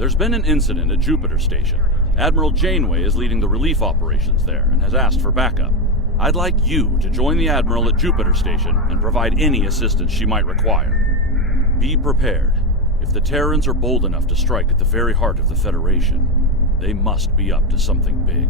There's been an incident at Jupiter Station. Admiral Janeway is leading the relief operations there and has asked for backup. I'd like you to join the Admiral at Jupiter Station and provide any assistance she might require. Be prepared. If the Terrans are bold enough to strike at the very heart of the Federation, they must be up to something big.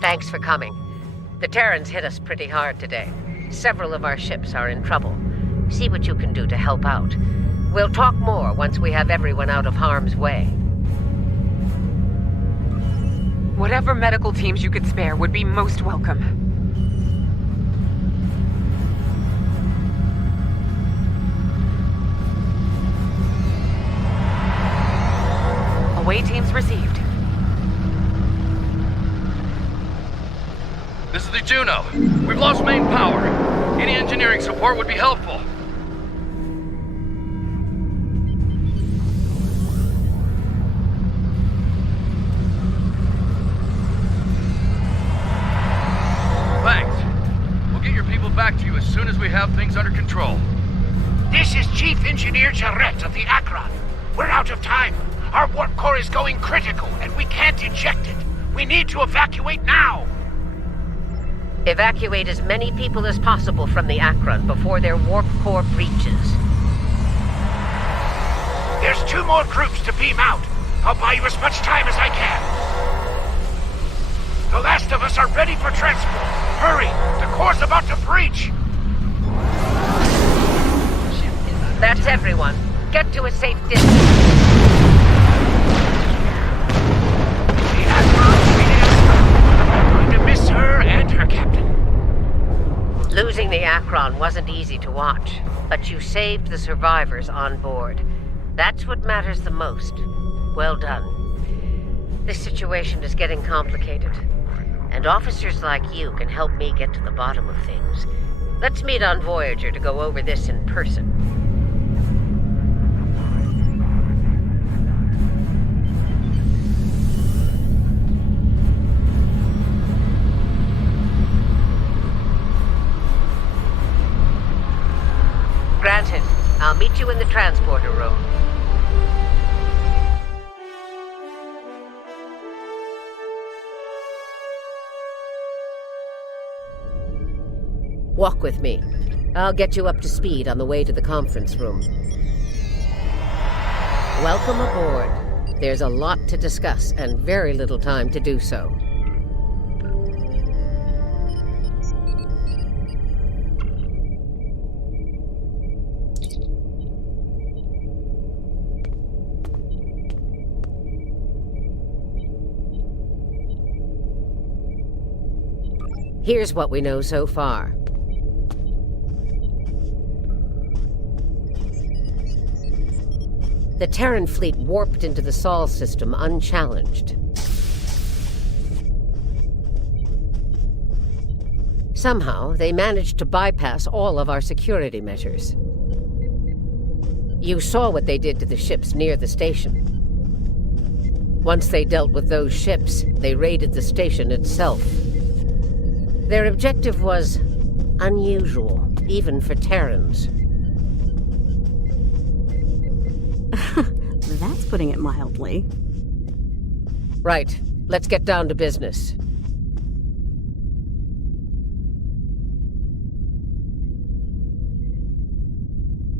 Thanks for coming. The Terrans hit us pretty hard today. Several of our ships are in trouble. See what you can do to help out. We'll talk more once we have everyone out of harm's way. Whatever medical teams you could spare would be most welcome. Away teams received. This is the Juno. We've lost main power. Any engineering support would be helpful. Thanks. We'll get your people back to you as soon as we have things under control. This is Chief Engineer Jarrok of the Akron. We're out of time. Our warp core is going critical, and we can't eject it. We need to evacuate now. Evacuate as many people as possible from the Akron before their warp core breaches. There's 2 more groups to beam out. I'll buy you as much time as I can. The last of us are ready for transport. Hurry! The core's about to breach! That's everyone. Get to a safe distance. The Akron, I'm going to miss her and her captain. Losing the Akron wasn't easy to watch, but you saved the survivors on board. That's what matters the most. Well done. This situation is getting complicated, and officers like you can help me get to the bottom of things. Let's meet on Voyager to go over this in person. Granted. I'll meet you in the transporter room. Walk with me. I'll get you up to speed on the way to the conference room. Welcome aboard. There's a lot to discuss, and very little time to do so. Here's what we know so far. The Terran fleet warped into the Sol system unchallenged. Somehow, they managed to bypass all of our security measures. You saw what they did to the ships near the station. Once they dealt with those ships, they raided the station itself. Their objective was unusual, even for Terrans. That's putting it mildly. Right. Let's get down to business.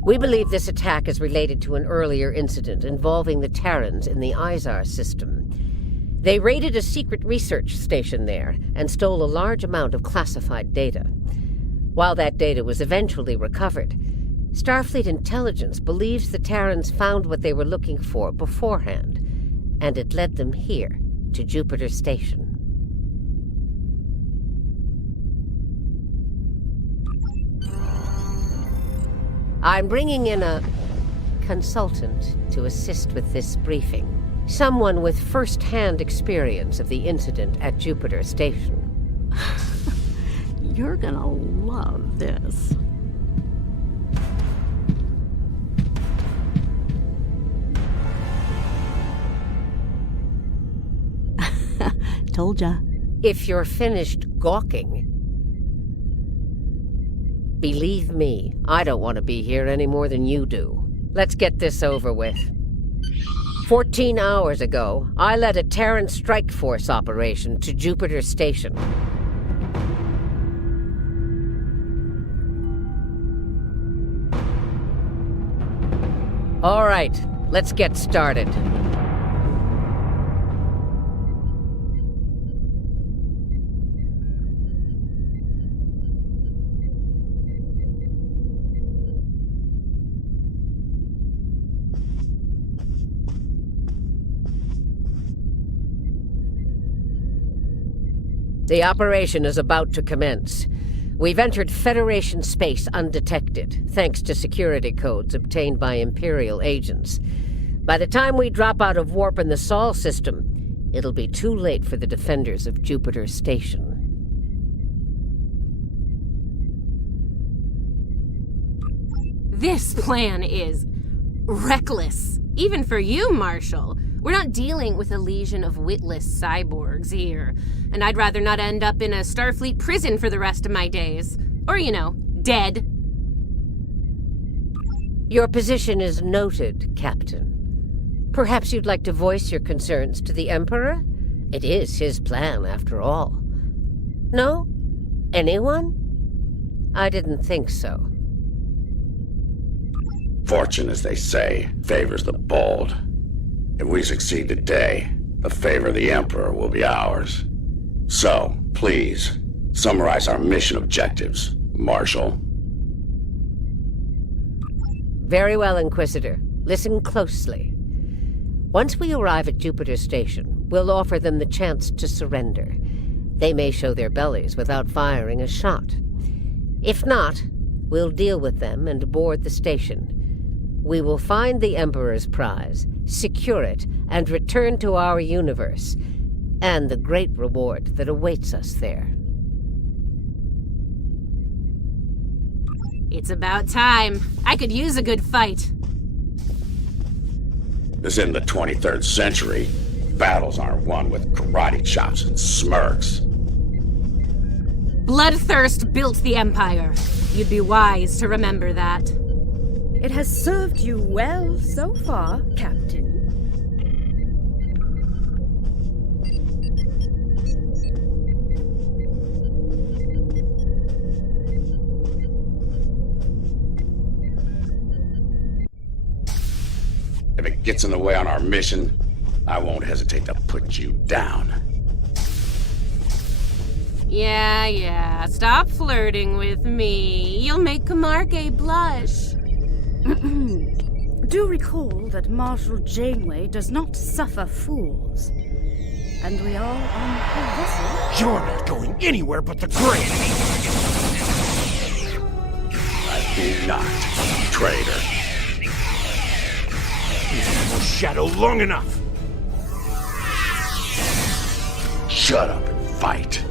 We believe this attack is related to an earlier incident involving the Terrans in the Izar system. They raided a secret research station there and stole a large amount of classified data. While that data was eventually recovered, Starfleet intelligence believes the Terrans found what they were looking for beforehand, and it led them here, to Jupiter Station. I'm bringing in a consultant to assist with this briefing. Someone with first-hand experience of the incident at Jupiter Station. You're gonna love this. Told ya. If you're finished gawking, believe me, I don't want to be here any more than you do. Let's get this over with. 14 hours ago, I led a Terran strike force operation to Jupiter Station. All right, let's get started. The operation is about to commence. We've entered Federation space undetected, thanks to security codes obtained by Imperial agents. By the time we drop out of warp in the Sol system, it'll be too late for the defenders of Jupiter Station. This plan is reckless, even for you, Marshal. We're not dealing with a legion of witless cyborgs here, and I'd rather not end up in a Starfleet prison for the rest of my days. Or, dead. Your position is noted, Captain. Perhaps you'd like to voice your concerns to the Emperor? It is his plan, after all. No? Anyone? I didn't think so. Fortune, as they say, favors the bold. If we succeed today, the favor of the Emperor will be ours. So, please, summarize our mission objectives, Marshal. Very well, Inquisitor. Listen closely. Once we arrive at Jupiter Station, we'll offer them the chance to surrender. They may show their bellies without firing a shot. If not, we'll deal with them and board the station. We will find the Emperor's prize, secure it, and return to our universe, and the great reward that awaits us there. It's about time. I could use a good fight. This isn't the 23rd century. Battles aren't won with karate chops and smirks. Bloodthirst built the Empire. You'd be wise to remember that. It has served you well so far, Captain. If it gets in the way on our mission, I won't hesitate to put you down. Yeah, stop flirting with me. You'll make Camargue blush. Do recall that Marshal Janeway does not suffer fools. And we are on her vessel. You're not going anywhere but the grave! I do not, traitor. You've shadow long enough! Shut up and fight.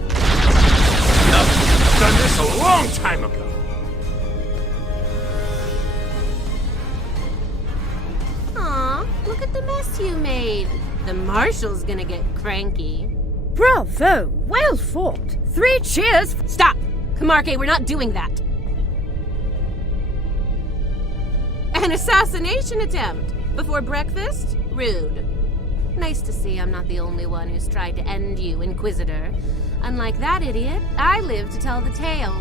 I've done this a long time ago! Aw, look at the mess you made. The Marshal's gonna get cranky. Bravo! Well fought! 3 cheers! Stop! Camargue, we're not doing that. An assassination attempt? Before breakfast? Rude. Nice to see I'm not the only one who's tried to end you, Inquisitor. Unlike that idiot, I live to tell the tale.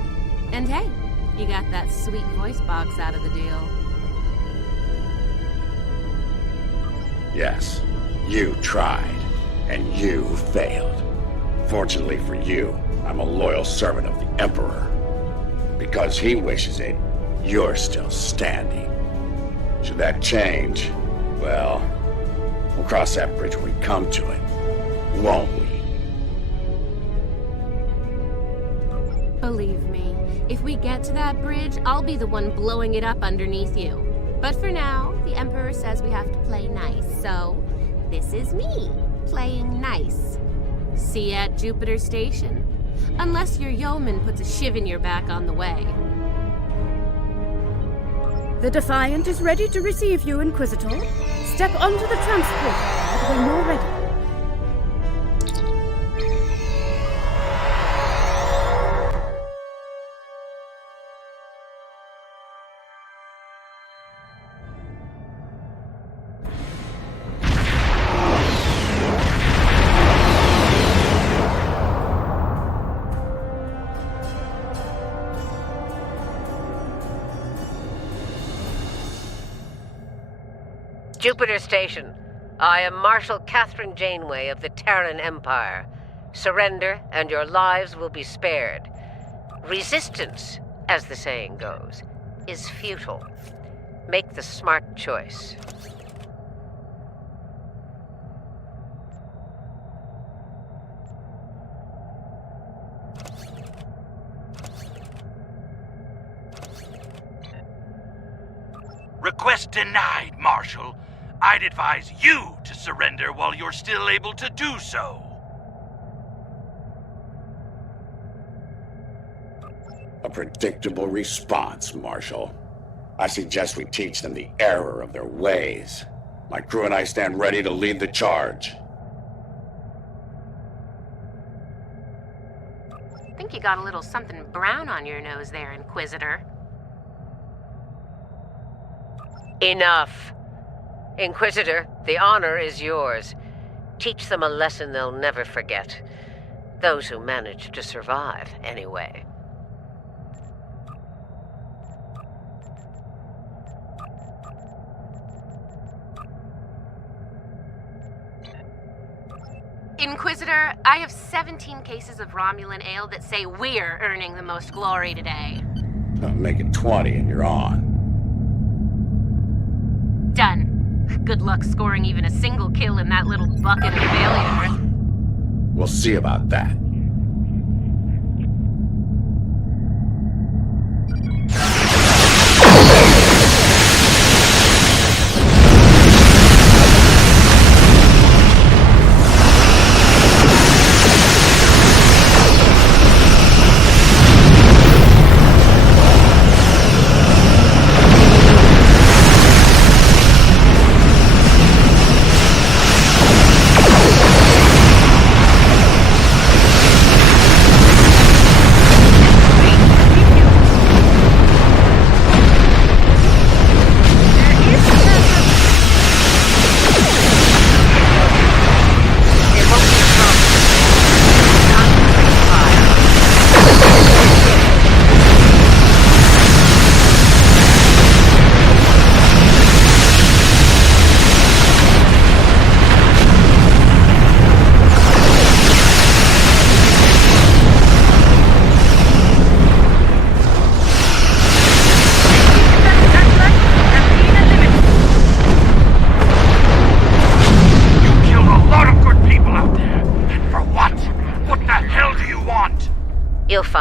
And hey, you got that sweet voice box out of the deal. Yes, you tried, and you failed. Fortunately for you, I'm a loyal servant of the Emperor. Because he wishes it, you're still standing. Should that change, well, we'll cross that bridge when we come to it, won't we? Believe me, if we get to that bridge, I'll be the one blowing it up underneath you. But for now, the Emperor says we have to play nice, so this is me, playing nice. See you at Jupiter Station. Unless your yeoman puts a shiv in your back on the way. The Defiant is ready to receive you, Inquisitor. Step onto the transport pad when you're ready. Jupiter Station. I am Marshal Katherine Janeway of the Terran Empire. Surrender, and your lives will be spared. Resistance, as the saying goes, is futile. Make the smart choice. Request denied, Marshal. I'd advise you to surrender while you're still able to do so. A predictable response, Marshal. I suggest we teach them the error of their ways. My crew and I stand ready to lead the charge. I think you got a little something brown on your nose there, Inquisitor. Enough. Inquisitor, the honor is yours. Teach them a lesson they'll never forget. Those who manage to survive, anyway. Inquisitor, I have 17 cases of Romulan ale that say we're earning the most glory today. Make it 20 and you're on. Done. Good luck scoring even a single kill in that little bucket of failure. We'll see about that.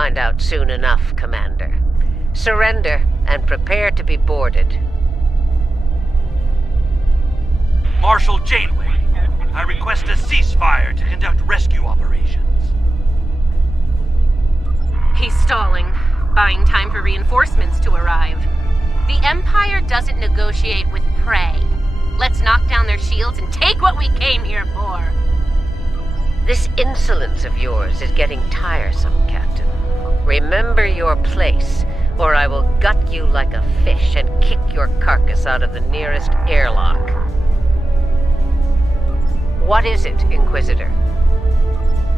find out soon enough, Commander. Surrender and prepare to be boarded. Marshal Janeway, I request a ceasefire to conduct rescue operations. He's stalling, buying time for reinforcements to arrive. The Empire doesn't negotiate with prey. Let's knock down their shields and take what we came here for. This insolence of yours is getting tiresome, Captain. Remember your place, or I will gut you like a fish and kick your carcass out of the nearest airlock. What is it, Inquisitor?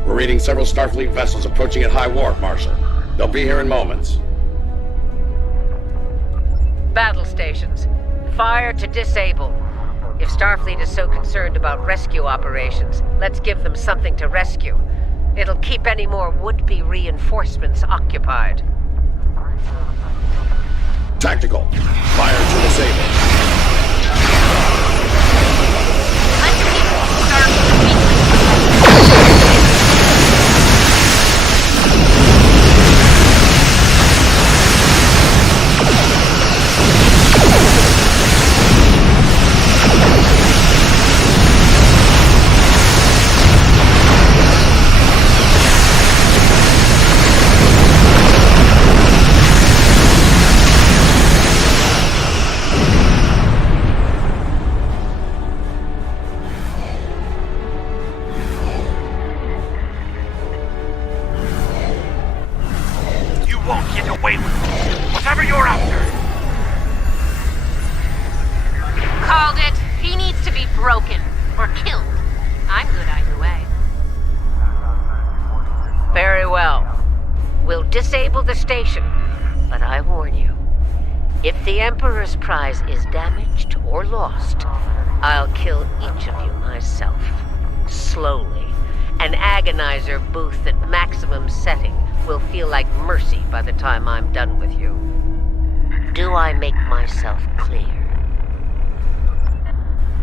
We're reading several Starfleet vessels approaching at high warp, Marshal. They'll be here in moments. Battle stations. Fire to disable. If Starfleet is so concerned about rescue operations, let's give them something to rescue. It'll keep any more would-be reinforcements occupied. Tactical. Fire to disable. Let's keep Starfleet weakly. Station, but I warn you, if the Emperor's prize is damaged or lost, I'll kill each of you myself, slowly. An agonizer booth at maximum setting will feel like mercy by the time I'm done with you. Do I make myself clear?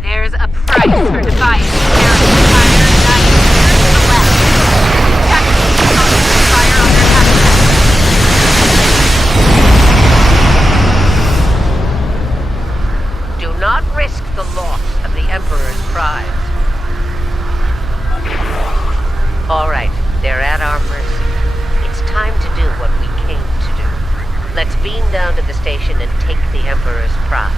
There's a price for defiance. There's a fire and to the left. Tactical fire on their captain. Do not risk the loss of the Emperor's prize. All right, they're at our mercy. It's time to do what we came to do. Let's beam down to the station and take the Emperor's prize.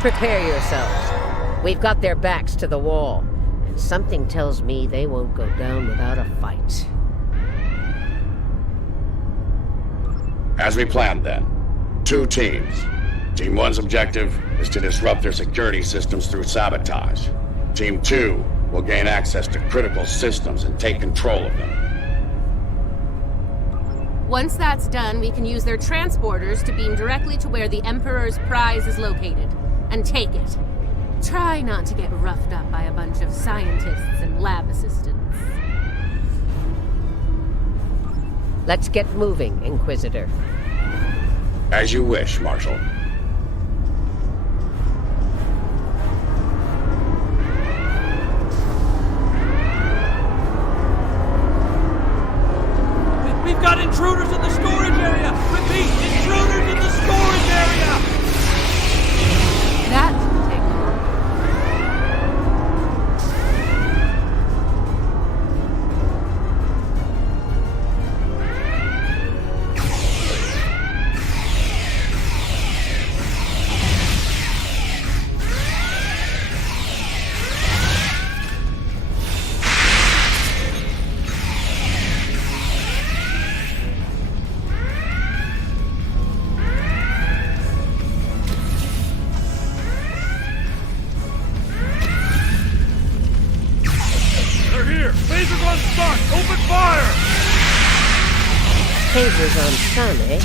Prepare yourselves. We've got their backs to the wall. Something tells me they won't go down without a fight. As we planned then, 2 teams. Team 1's objective is to disrupt their security systems through sabotage. Team 2 will gain access to critical systems and take control of them. Once that's done, we can use their transporters to beam directly to where the Emperor's prize is located, and take it. Try not to get roughed up by a bunch of scientists and lab assistants. Let's get moving, Inquisitor. As you wish, Marshal. We've got intruders in the storage area! Repeat, intruders in the storage area! That Tasers on some, eh?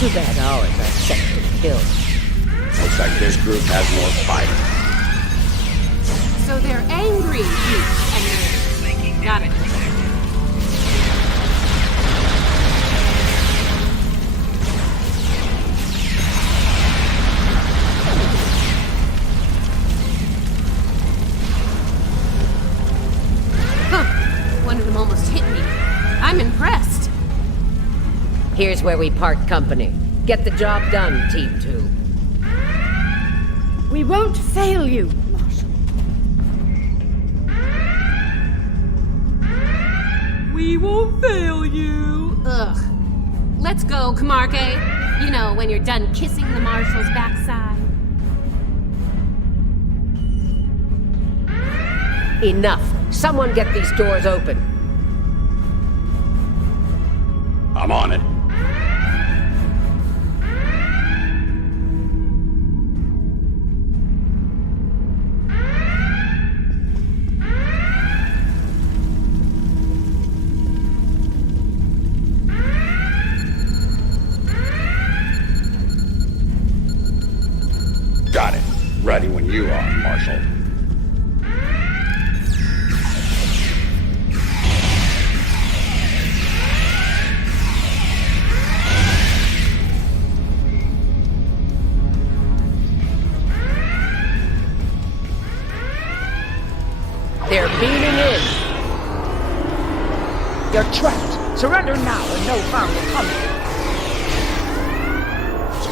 Too bad ours are set to kill. Looks like this group has more fight. So they're angry, and they're not a Here's where we part company. Get the job done, Team 2. We won't fail you, Marshal. We won't fail you. Ugh. Let's go, Camarque. You know, when you're done kissing the Marshal's backside. Enough. Someone get these doors open. I'm on it. Got it. Ready when you are, Marshal. They're beaming in. You're trapped. Surrender now and no harm will come to you.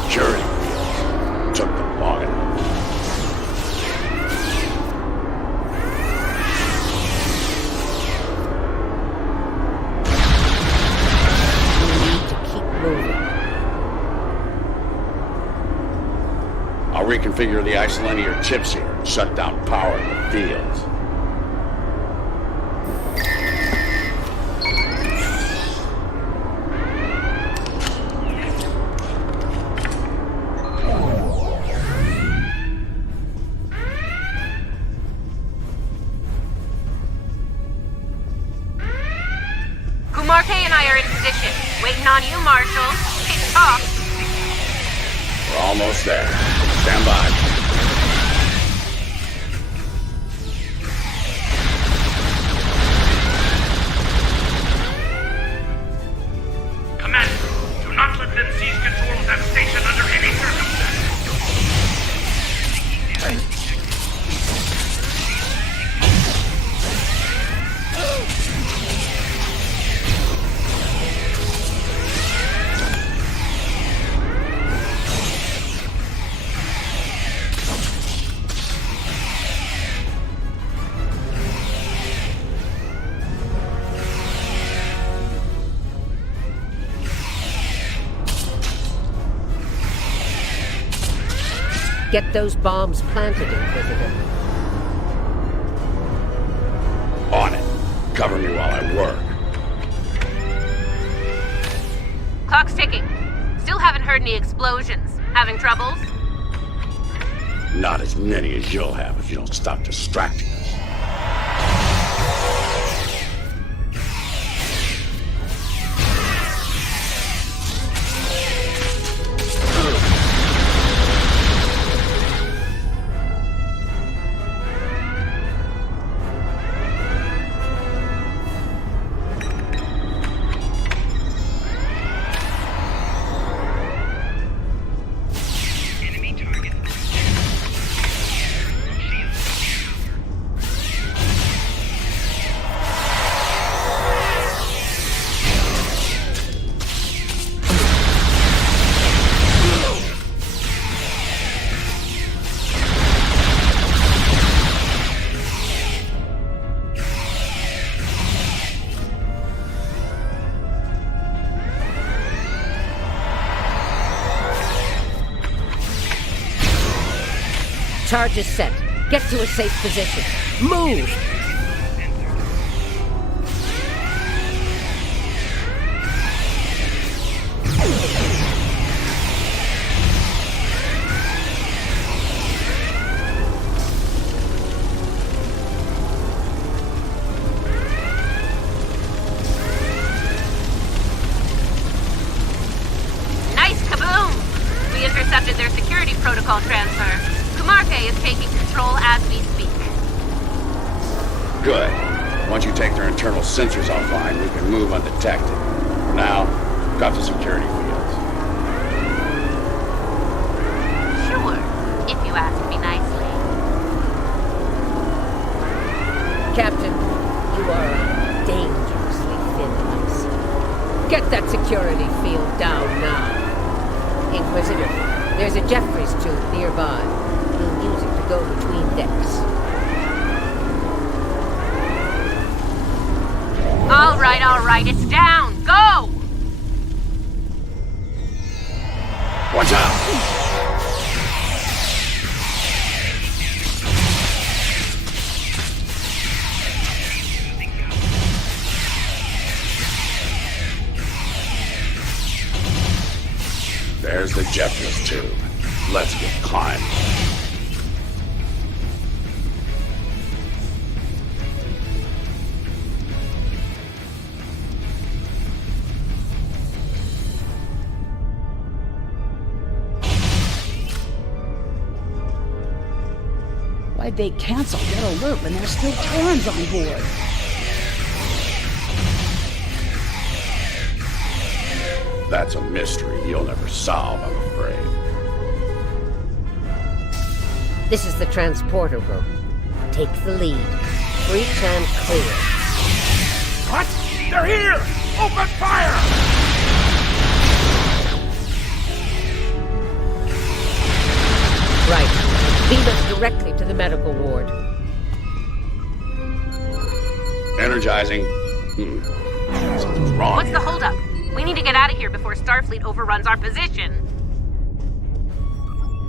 Security took them long enough. We need to keep moving. I'll reconfigure the isolinear chips here and shut down power in the fields. Kumarke and I are in position. Waiting on you, Marshal. Tick tock. We're almost there. Stand by. Commander, do not let them seize control of that station under any circumstances. Get those bombs planted, Inquisitor. On it. Cover me while I work. Clock's ticking. Still haven't heard any explosions. Having troubles? Not as many as you'll have if you don't stop distracting us. Charge is set. Get to a safe position. Move! Nice kaboom! We intercepted their security protocol transfer. Kumarke is taking control as we speak. Good. Once you take their internal sensors offline, we can move undetected. For now, got the security fields. Sure, if you ask me nicely. Captain, you are on dangerously thin ice. Get that security field down now. Inquisitor, there's a Jeffries tube nearby. We'll use it to go between decks. All right, it's down. Go! Watch out! There's the Jeffries tube. Let's get climbing. Why'd they cancel Red Alert when there's still Terrans on board? That's a mystery you'll never solve, I'm afraid. This is the transporter room. Take the lead. Breach and clear. What? They're here! Open fire! Right. Beam us directly to the medical ward. Energizing. Something's wrong. What's the holdup? We need to get out of here before Starfleet overruns our position.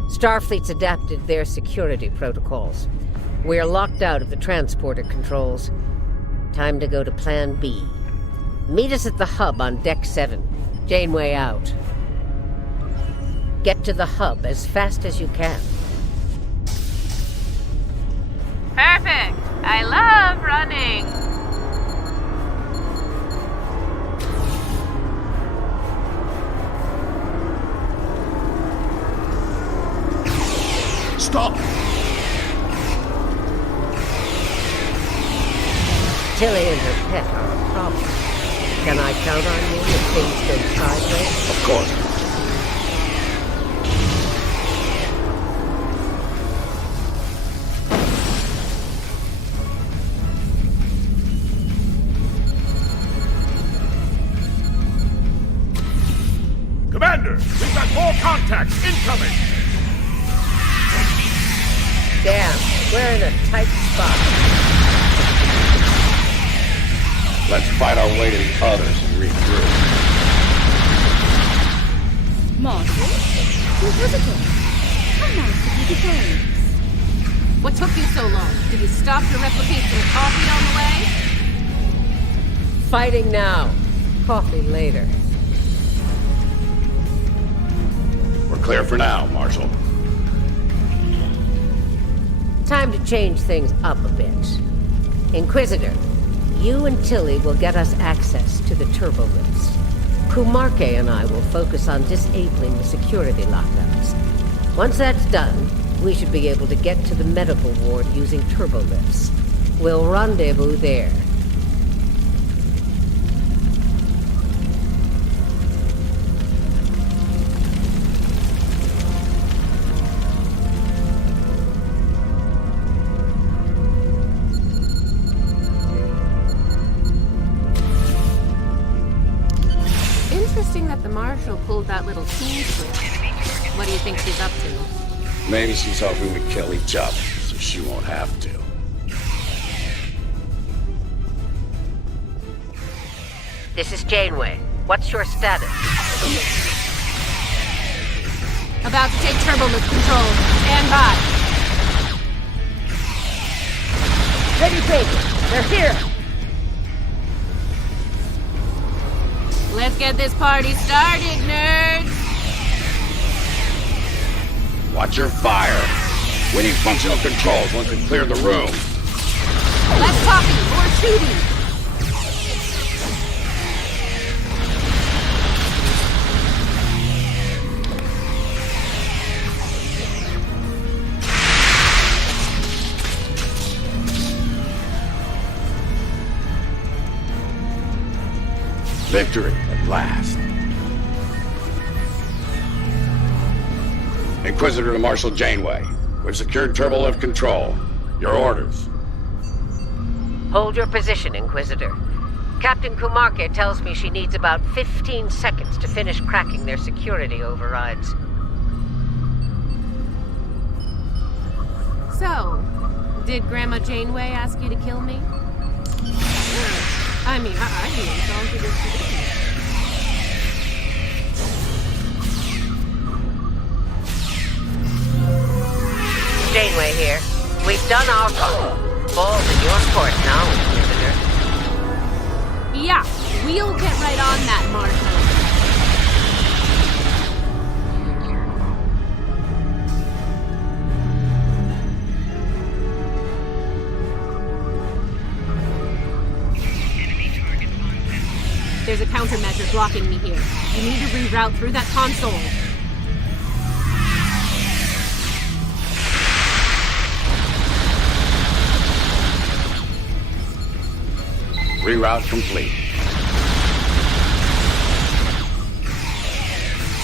Starfleet's adapted their security protocols. We're locked out of the transporter controls. Time to go to Plan B. Meet us at the hub on Deck 7. Janeway out. Get to the hub as fast as you can. Perfect. I love running. Stop! Tilly and her pet are a problem. Can I count on you if things go sideways? Of course. Commander, we've got more contacts incoming! Damn, we're in a tight spot. Let's fight our way to the others and regroup. Marshal? Inquisitor? How nice of you to join us. What took you so long? Did you stop to replicate some coffee on the way? Fighting now. Coffee later. We're clear for now, Marshal. Time to change things up a bit. Inquisitor, you and Tilly will get us access to the turbolifts. Kumarke and I will focus on disabling the security lockouts. Once that's done, we should be able to get to the medical ward using turbolifts. We'll rendezvous there. Interesting that the Marshal pulled that little team switch. What do you think she's up to? Maybe she's hoping we kill each other, so she won't have to. This is Janeway. What's your status? About to take turbolift control. Stand by. Ready, baby. They're here. Let's get this party started, nerds! Watch your fire. We need functional controls once we clear the room. Less talking, more shooting! Victory at last. Inquisitor to Marshal Janeway. We've secured turbolift control. Your orders. Hold your position, Inquisitor. Captain Kumarke tells me she needs about 15 seconds to finish cracking their security overrides. So, did Grandma Janeway ask you to kill me? I mean, I'd be insulted if she didn't. Janeway here. We've done our part. Ball's in your court now, visitor. Yeah, we'll get right on that, Marshal. There's a countermeasure blocking me here. You need to reroute through that console. Reroute complete.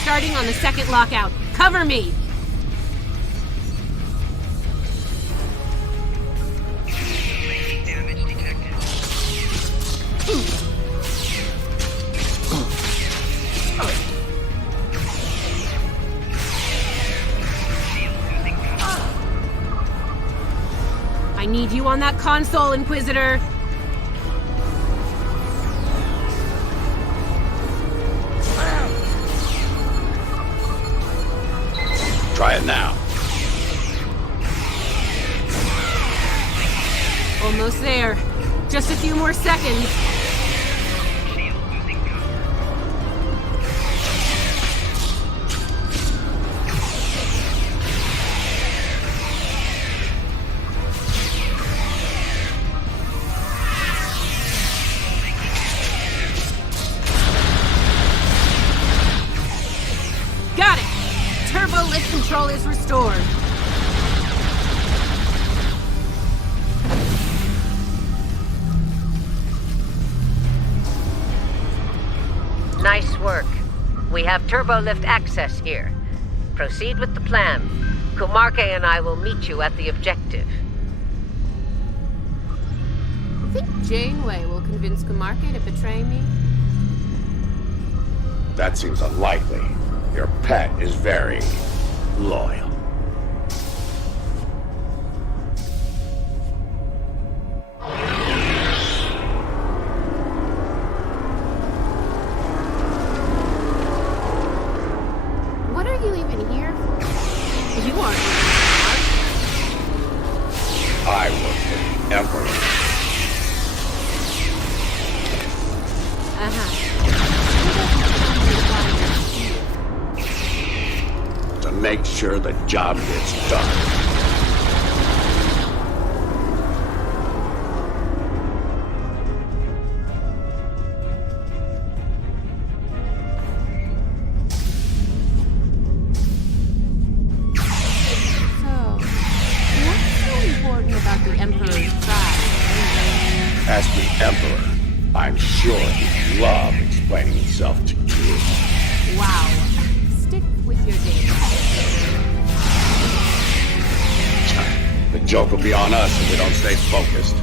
Starting on the second lockout. Cover me! Damage detected. I need you on that console, Inquisitor. Try it now. Almost there. Just a few more seconds. Shield losing power. Got it! Turbo lift control is restored. Nice work. We have turbo lift access here. Proceed with the plan. Kumarke and I will meet you at the objective. I think Janeway will convince Kumarke to betray me. That seems unlikely. Your pet is very loyal. What are you even here for? You aren't I work for the Emperor. To make sure the job gets done. Ask the Emperor. I'm sure he'd love explaining himself to you. Wow. Stick with your data. The joke will be on us if we don't stay focused.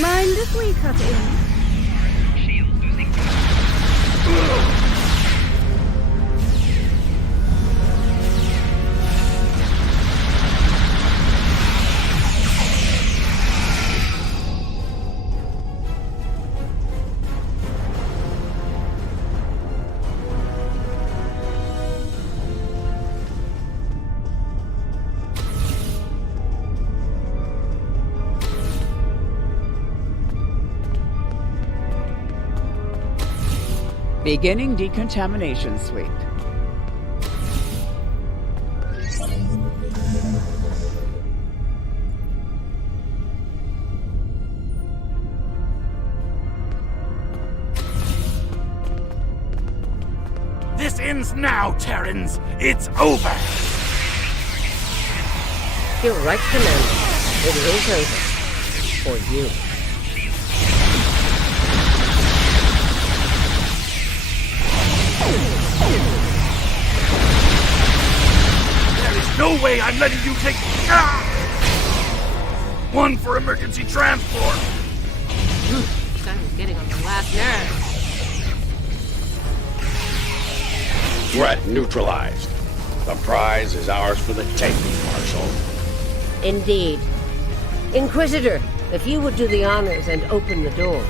Mind if we cut in? Shield losing power. Beginning decontamination suite. This ends now, Terrans. It's over. You're right, Commander. It is over. For you. Janeway, I'm letting you take... One for emergency transport. Son is getting on the last nerve. Threat neutralized. The prize is ours for the taking, Marshal. Indeed. Inquisitor, if you would do the honors and open the door.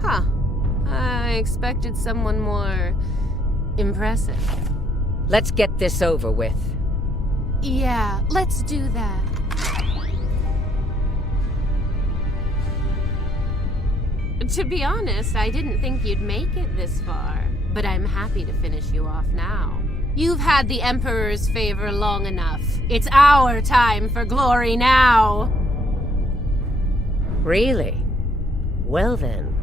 Huh. I expected someone more impressive. Let's get this over with. Yeah, let's do that. To be honest, I didn't think you'd make it this far, but I'm happy to finish you off now. You've had the Emperor's favor long enough. It's our time for glory now! Really? Well then.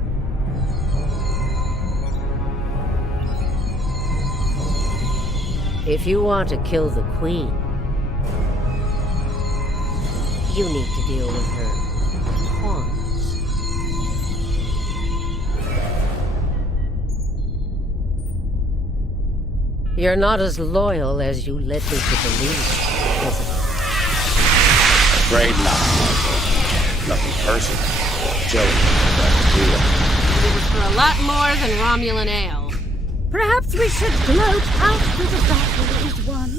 If you want to kill the Queen, you need to deal with her pawns. You're not as loyal as you led me to believe, Elizabeth. Afraid not, Marshal. Nothing personal. Children, It was for a lot more than Romulan ale. Perhaps we should gloat after the battle is won.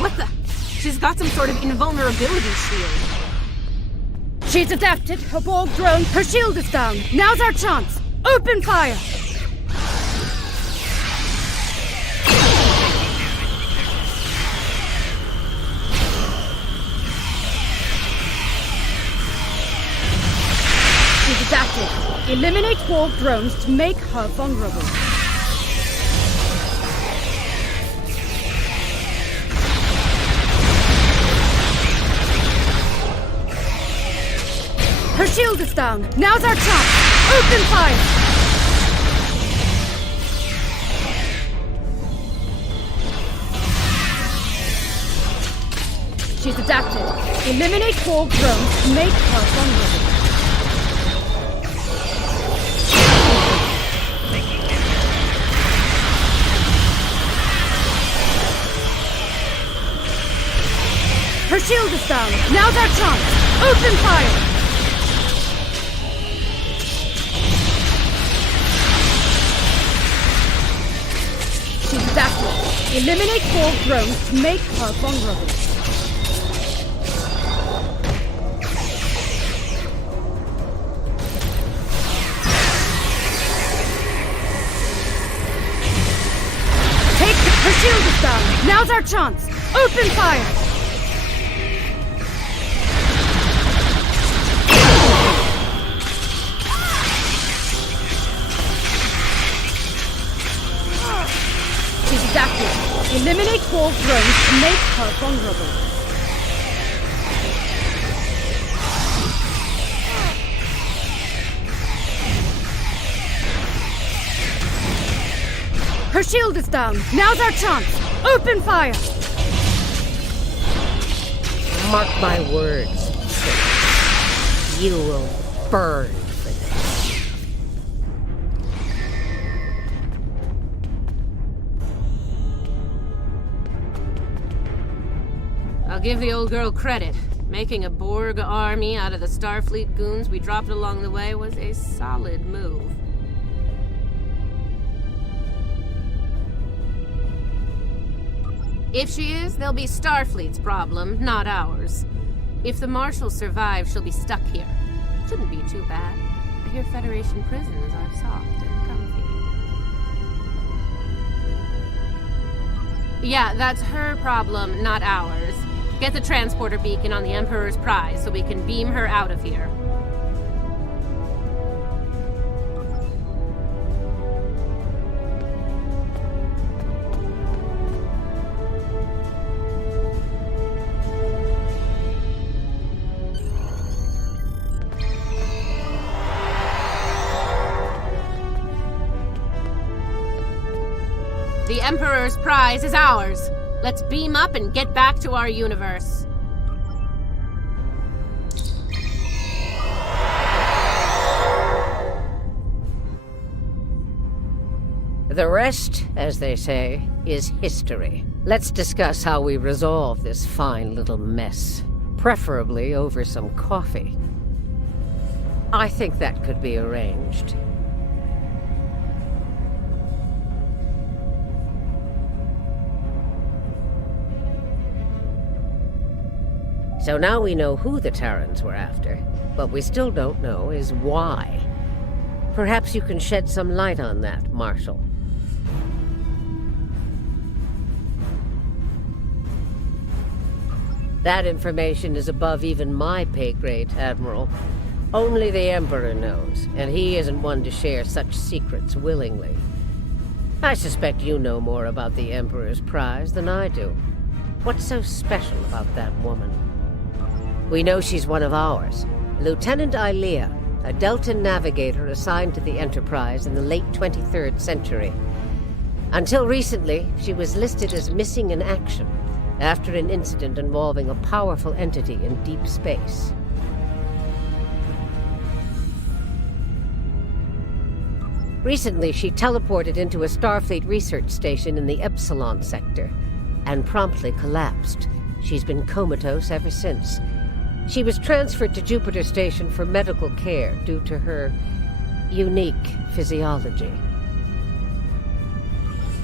What the? She's got some sort of invulnerability shield. She's adapted her Borg drone. Her shield is down. Now's our chance. Open fire! She's adapted. Eliminate Borg drones to make her vulnerable. Her shield is down. Now's our chance. Open fire! She's adapted. Eliminate Borg drones to make her vulnerable. Her shield is down. Now's our chance. Open fire! She's adapted. Eliminate Borg drones to make her vulnerable. Her shield is down. Now's our chance. Open fire! She's adapted. Eliminate Borg drones to make her vulnerable. Her shield is down. Now's our chance. Open fire! Mark my words. You will burn for this. I'll give the old girl credit. Making a Borg army out of the Starfleet goons we dropped along the way was a solid move. If she is, they'll be Starfleet's problem, not ours. If the Marshal survives, she'll be stuck here. Shouldn't be too bad. I hear Federation prisons are soft and comfy. Yeah, that's her problem, not ours. Get the transporter beacon on the Emperor's prize so we can beam her out of here. The Emperor's prize is ours. Let's beam up and get back to our universe. The rest, as they say, is history. Let's discuss how we resolve this fine little mess, preferably over some coffee. I think that could be arranged. So now we know who the Terrans were after. What we still don't know is why. Perhaps you can shed some light on that, Marshal. That information is above even my pay grade, Admiral. Only the Emperor knows, and he isn't one to share such secrets willingly. I suspect you know more about the Emperor's prize than I do. What's so special about that woman? We know she's one of ours. Lieutenant Ilea, a Delta navigator assigned to the Enterprise in the late 23rd century. Until recently, she was listed as missing in action after an incident involving a powerful entity in deep space. Recently, she teleported into a Starfleet research station in the Epsilon sector and promptly collapsed. She's been comatose ever since. She was transferred to Jupiter Station for medical care due to her unique physiology.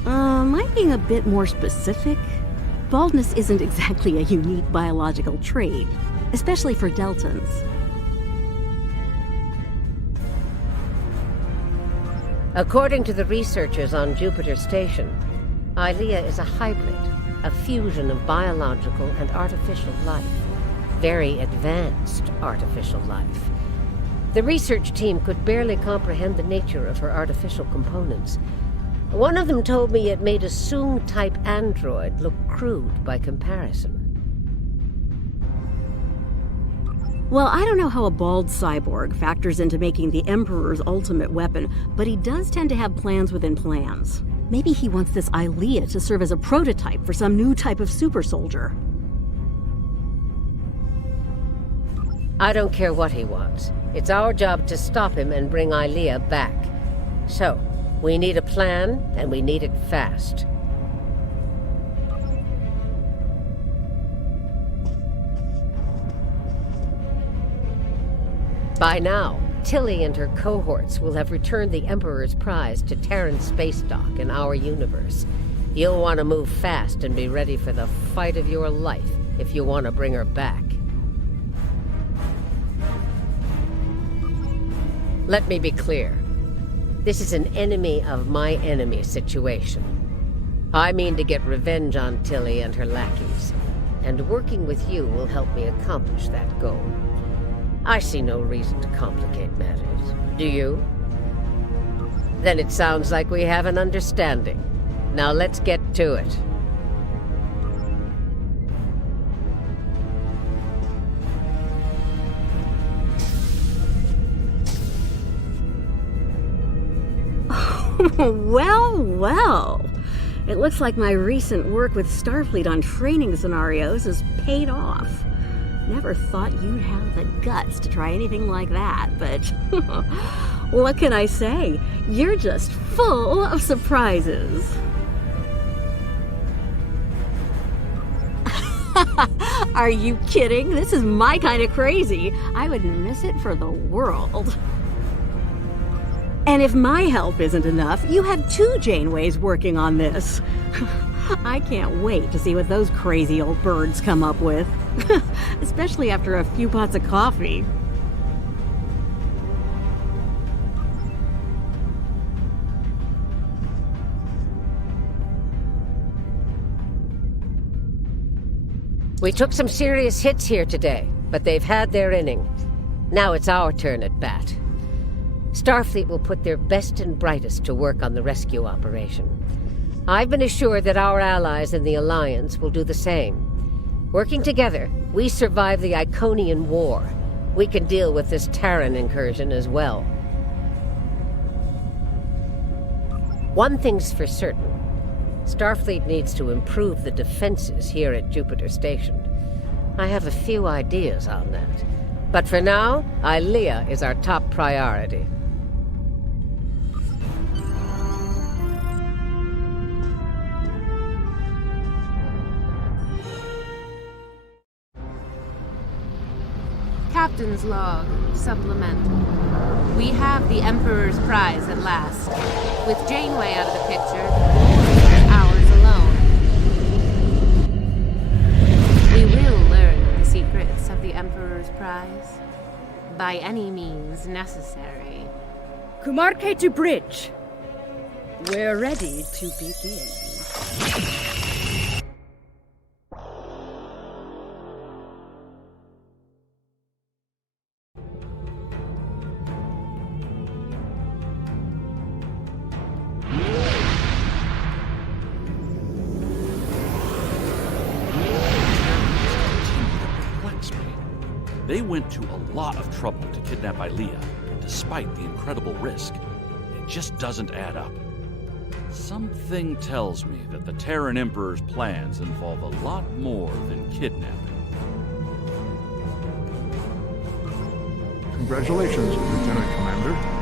Am I being a bit more specific? Baldness isn't exactly a unique biological trait, especially for Deltans. According to the researchers on Jupiter Station, Ilea is a hybrid, a fusion of biological and artificial life. Very advanced artificial life. The research team could barely comprehend the nature of her artificial components. One of them told me it made a Soong-type android look crude by comparison. Well, I don't know how a bald cyborg factors into making the Emperor's ultimate weapon, but he does tend to have plans within plans. Maybe he wants this Ilea to serve as a prototype for some new type of super soldier. I don't care what he wants. It's our job to stop him and bring Ilea back. So, we need a plan, and we need it fast. By now, Tilly and her cohorts will have returned the Emperor's prize to Terran space dock in our universe. You'll want to move fast and be ready for the fight of your life if you want to bring her back. Let me be clear. This is an enemy of my enemy situation. I mean to get revenge on Tilly and her lackeys, and working with you will help me accomplish that goal. I see no reason to complicate matters. Do you? Then it sounds like we have an understanding. Now let's get to it. Well, well. It looks like my recent work with Starfleet on training scenarios has paid off. Never thought you'd have the guts to try anything like that, but what can I say? You're just full of surprises. Are you kidding? This is my kind of crazy. I wouldn't miss it for the world. And if my help isn't enough, you have 2 Janeways working on this. I can't wait to see what those crazy old birds come up with. Especially after a few pots of coffee. We took some serious hits here today, but they've had their inning. Now it's our turn at bat. Starfleet will put their best and brightest to work on the rescue operation. I've been assured that our allies in the Alliance will do the same. Working together, we survive the Iconian War. We can deal with this Terran incursion as well. One thing's for certain. Starfleet needs to improve the defenses here at Jupiter Station. I have a few ideas on that. But for now, Ilea is our top priority. Captain's log, supplemental. We have the Emperor's prize at last. With Janeway out of the picture, the ours alone. We will learn the secrets of the Emperor's prize. By any means necessary. Kumarke to bridge. We're ready to begin. They went to a lot of trouble to kidnap Ilea, despite the incredible risk. It just doesn't add up. Something tells me that the Terran Emperor's plans involve a lot more than kidnapping. Congratulations, Lieutenant Commander.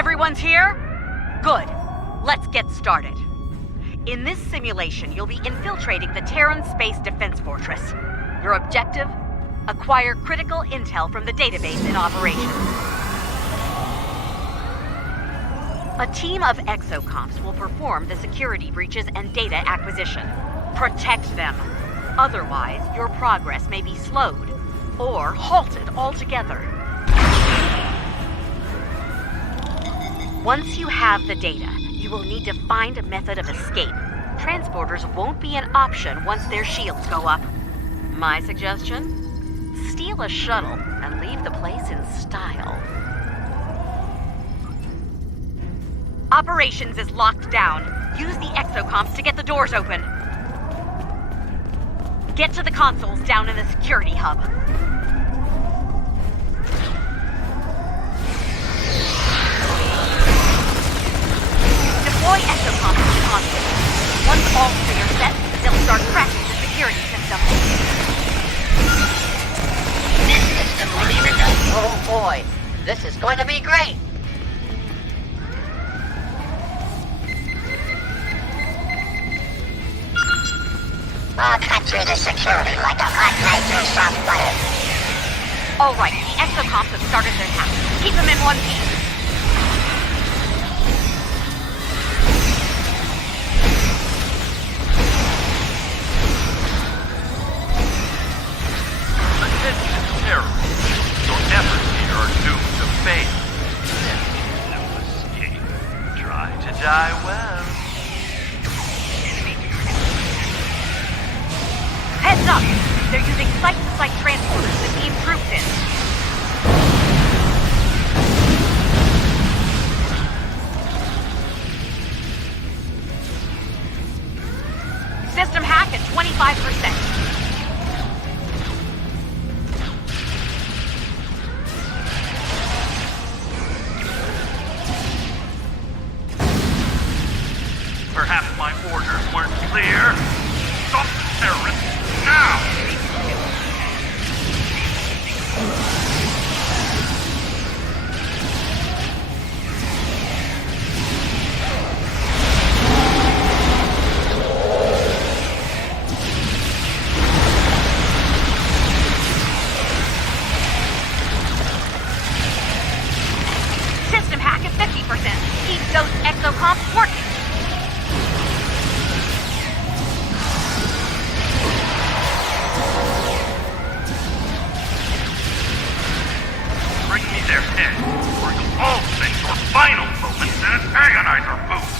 Everyone's here? Good. Let's get started. In this simulation, you'll be infiltrating the Terran Space Defense Fortress. Your objective? Acquire critical intel from the database in operation. A team of exocomps will perform the security breaches and data acquisition. Protect them. Otherwise, your progress may be slowed or halted altogether. Once you have the data, you will need to find a method of escape. Transporters won't be an option once their shields go up. My suggestion? Steal a shuttle and leave the place in style. Operations is locked down. Use the exocomps to get the doors open. Get to the consoles down in the security hub. Deploy exocomps to the consoles. Once all three are set, they'll start cracking the security system. This system will even know. Oh boy, this is going to be great. I'll cut through the security like a hot knife through soft butter. All right, the exocomps have started their task. Keep them in one piece. Attention, terrorists. Your efforts here are doomed to fail. No escape. Try to die well. Heads up! They're using site-to-site transporters to beam troops in. System hack at 25%. Perhaps my orders weren't clear. Stop the terrorists now! System hack at 50%. Keep those exocomps working. Bring me their head, or you'll all spend your final moments in an agonizer booth!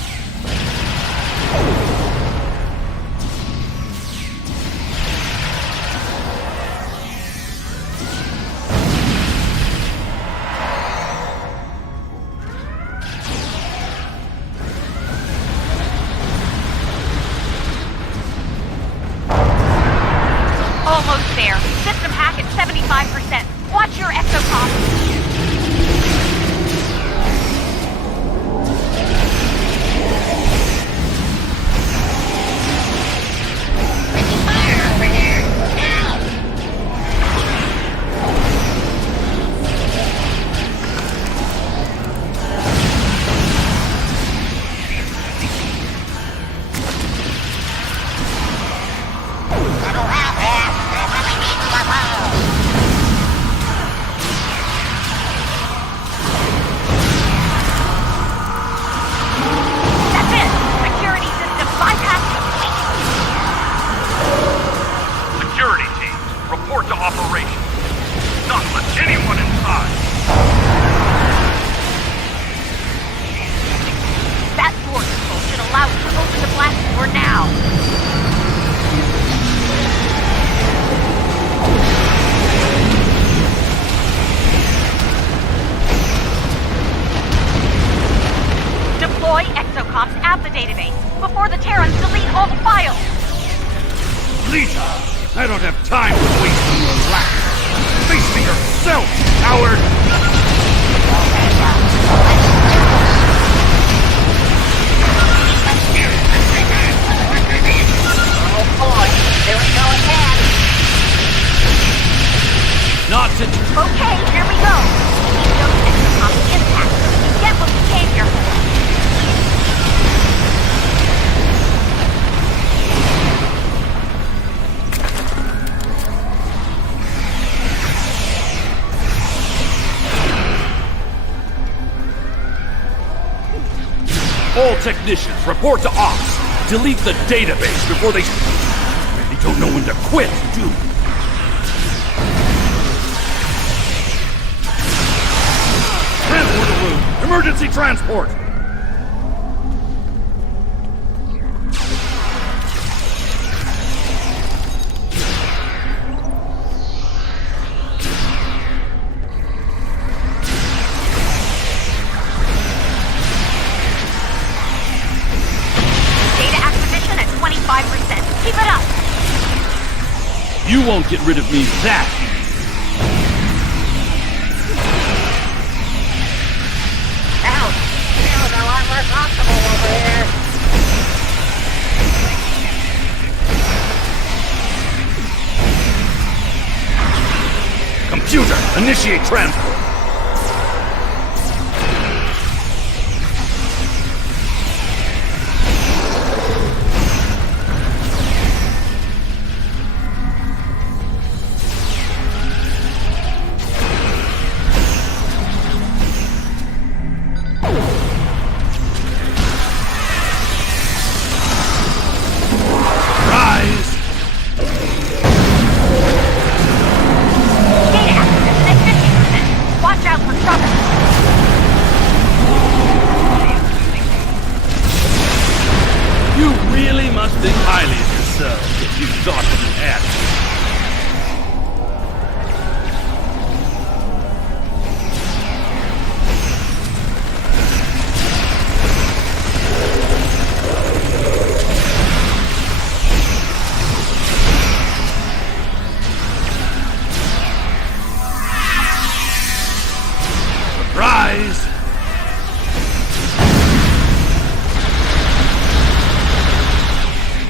Almost there. System hack at 75%. Watch your exocomps. I don't have time to waste on your lack. Face me yourself, coward! Oh boy, there we go again. Not to... Okay, here we go. Keep those exocomps intact so we can get what we can. conditions. Report to ops. Delete the database before they don't know when to quit, do. Transporter room. Emergency transport. Keep it up! You won't get rid of me that easy. Help! Feels a lot less optimal over here. Computer, initiate transport.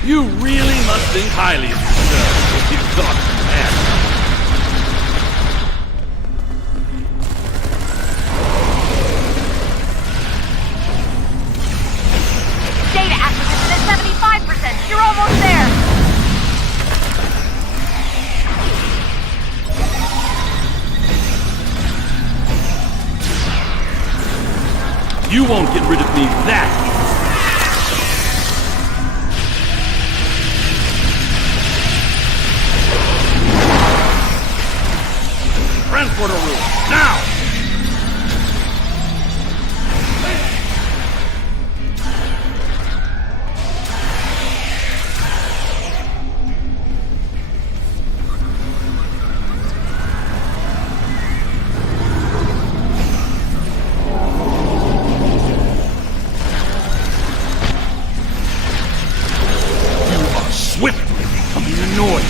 You really must think highly of yourself if you thought that. Data acquisition is 75%. You're almost there. You won't get rid of me that easy. Transporter room, now! You are swiftly becoming annoying.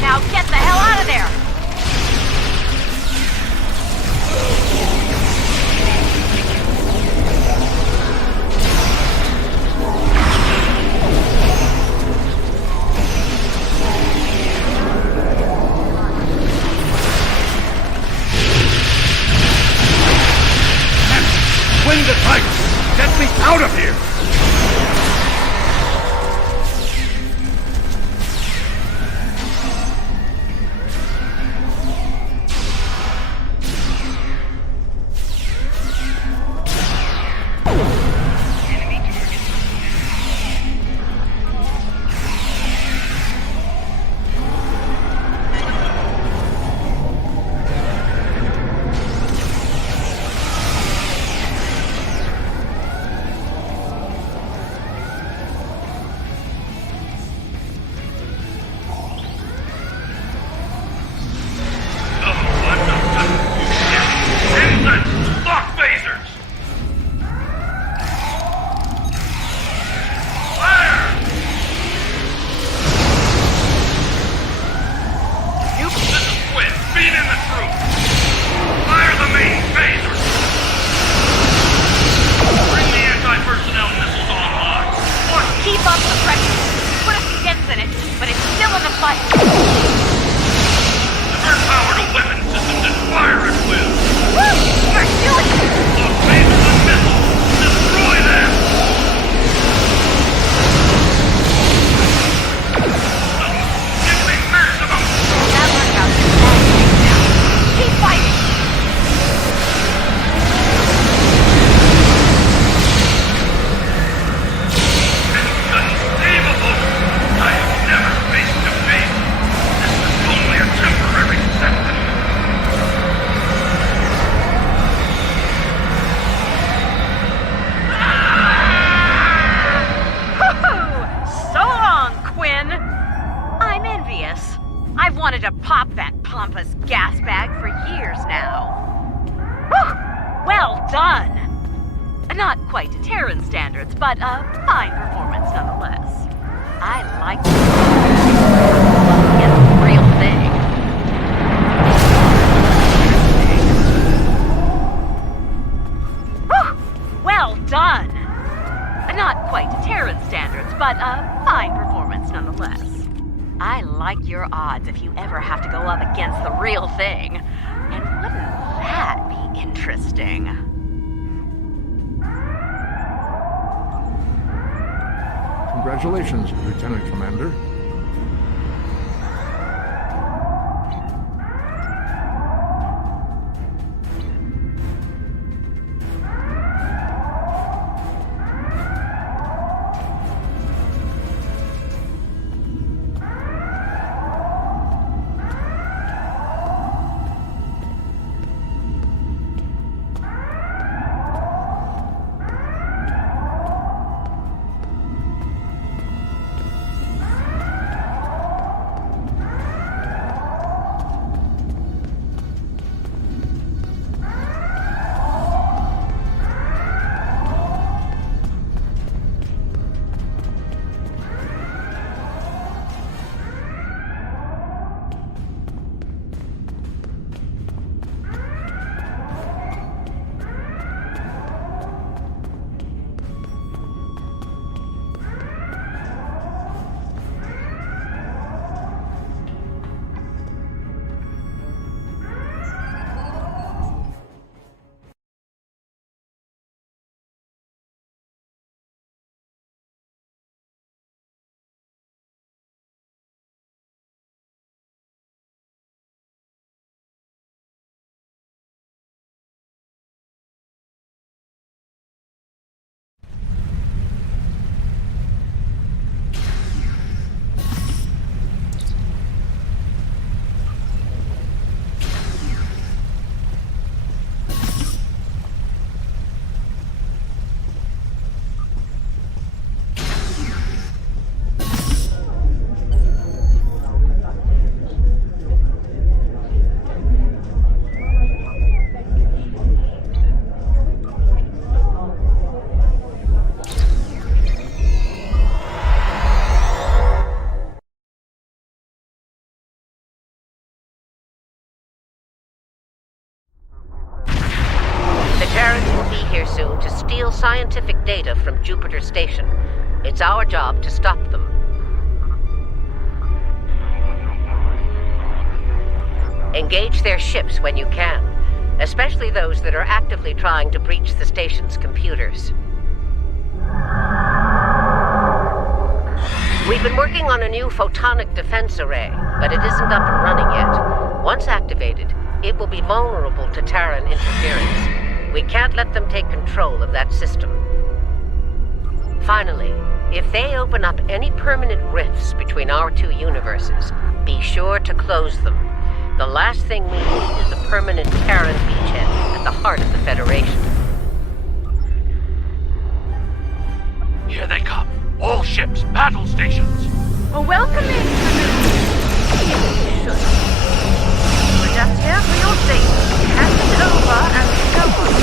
Now get the hell out of there! Swing the Titan! Get me out of here! years now. Whew! Well done! Not quite to Terran standards, but a fine performance nonetheless. I like the real thing. Whew! Well done! Not quite to Terran standards, but a fine performance nonetheless. I like your odds if you ever have to go up against the real thing. And wouldn't that be interesting? Congratulations, Lieutenant Commander. Scientific data from Jupiter Station. It's our job to stop them. Engage their ships when you can, especially those that are actively trying to breach the station's computers. We've been working on a new photonic defense array, but it isn't up and running yet. Once activated, it will be vulnerable to Terran interference. We can't let them take control of that system. Finally, if they open up any permanent rifts between our two universes, be sure to close them. The last thing we need is a permanent Terran beachhead at the heart of the Federation. Here they come. All ships, battle stations. Welcome in. We're just here for your safety. Hand it over and go on.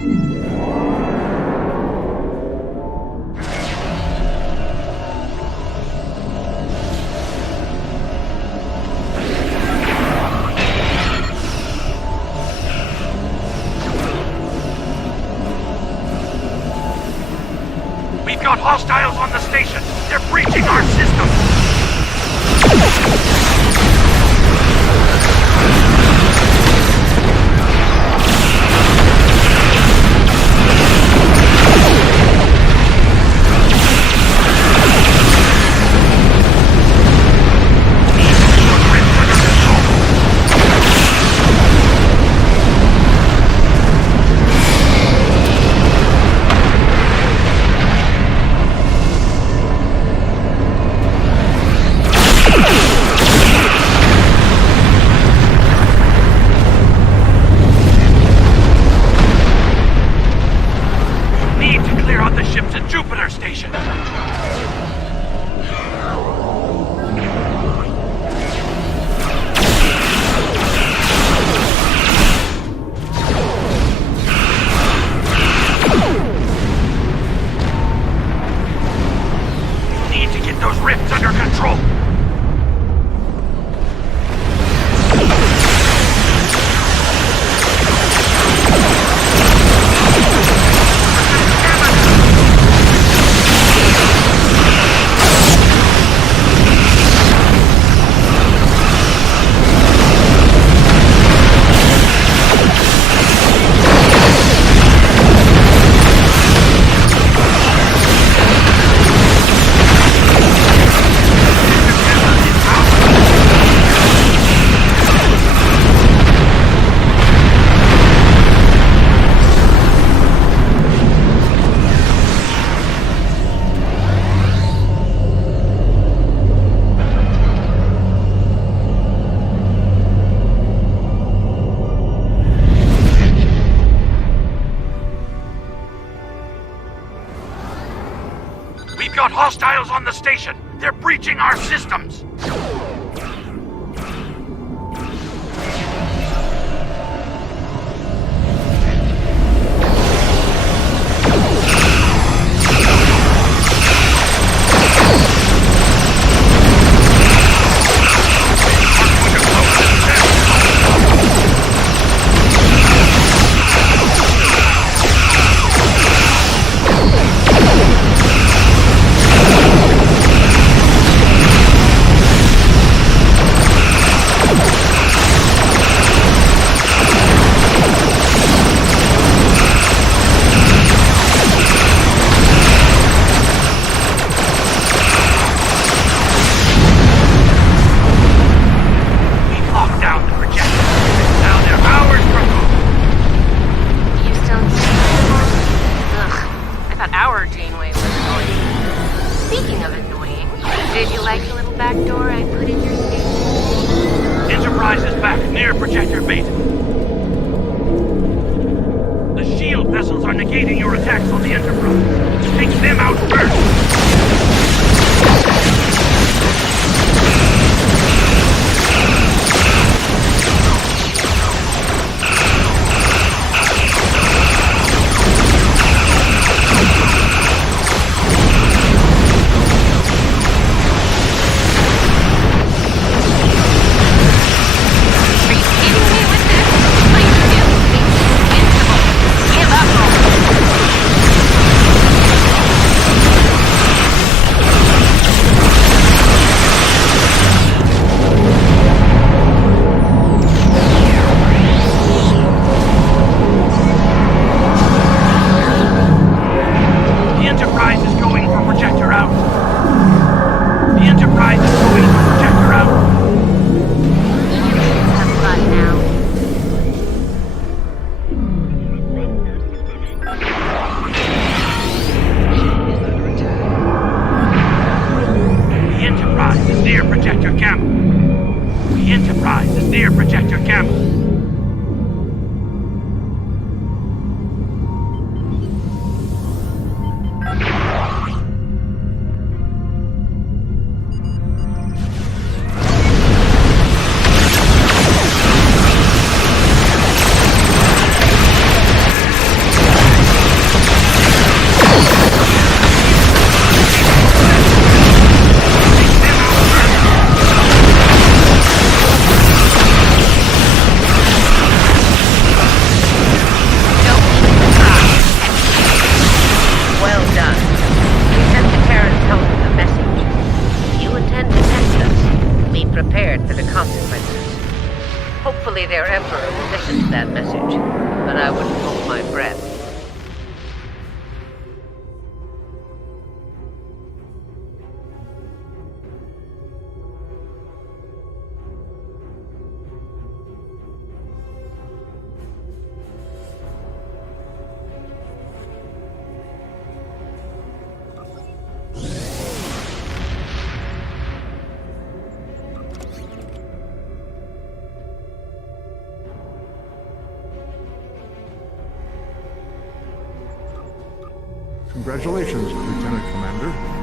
We've got hostiles on the station. They're breaching our system. got hostiles on the station. They're breaching our systems. Congratulations, Lieutenant Commander.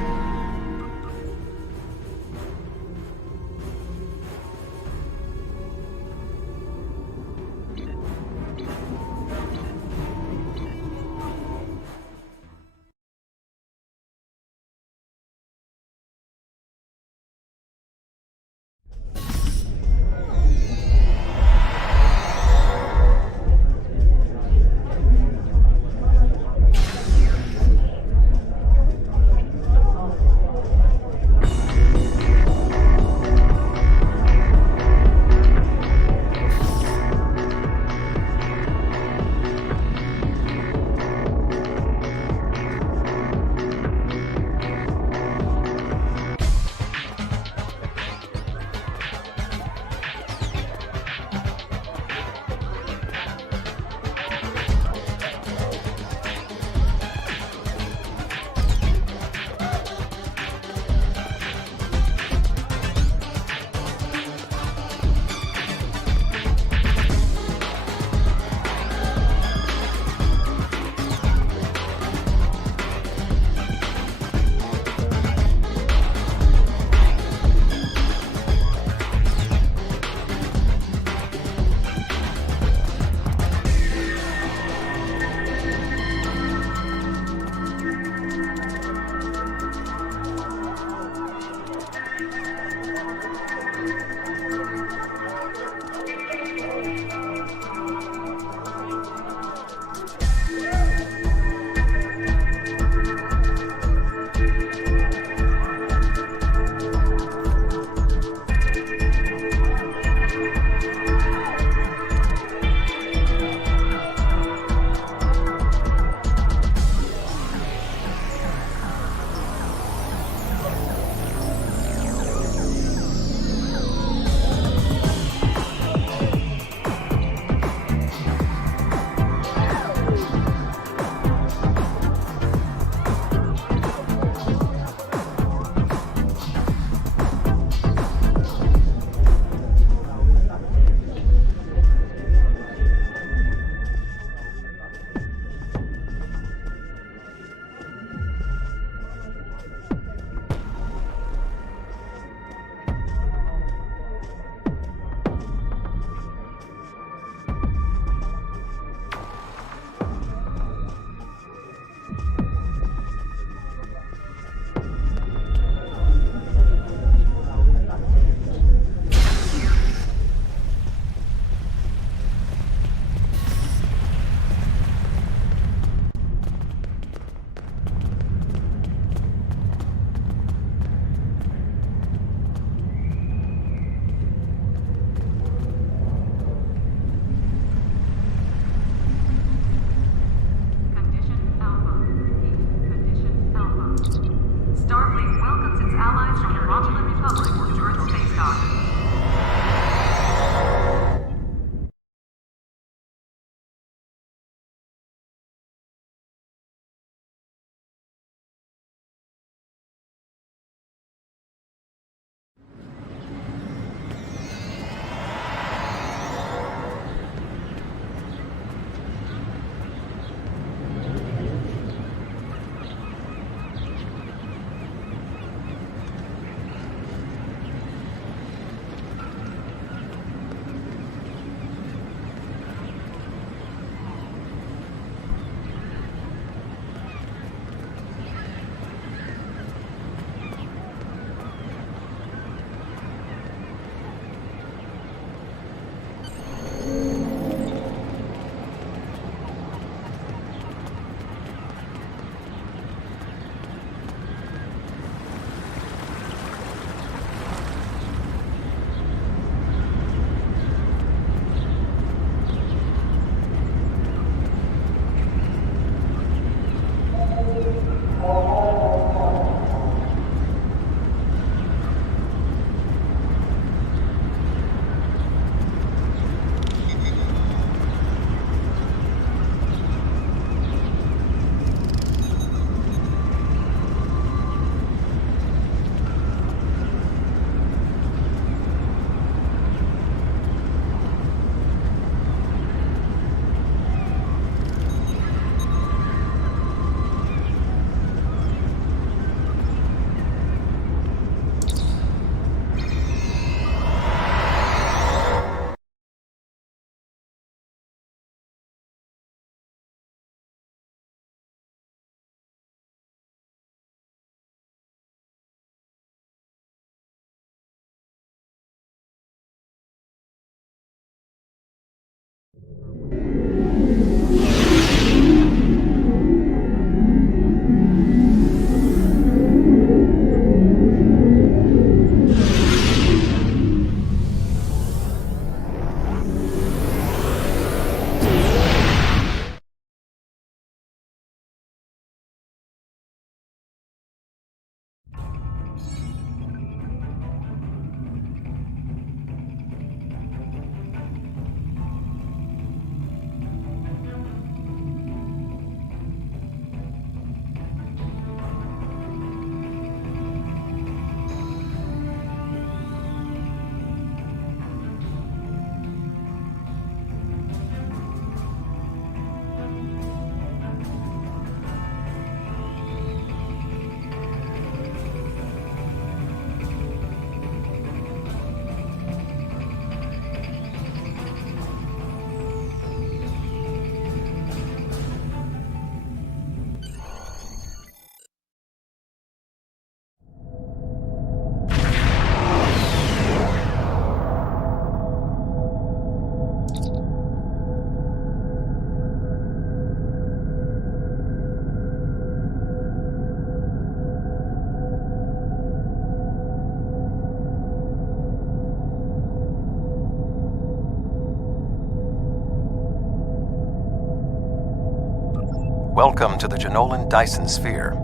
Welcome to the Janolan Dyson Sphere.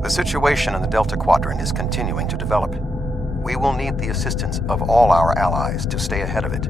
The situation in the Delta Quadrant is continuing to develop. We will need the assistance of all our allies to stay ahead of it.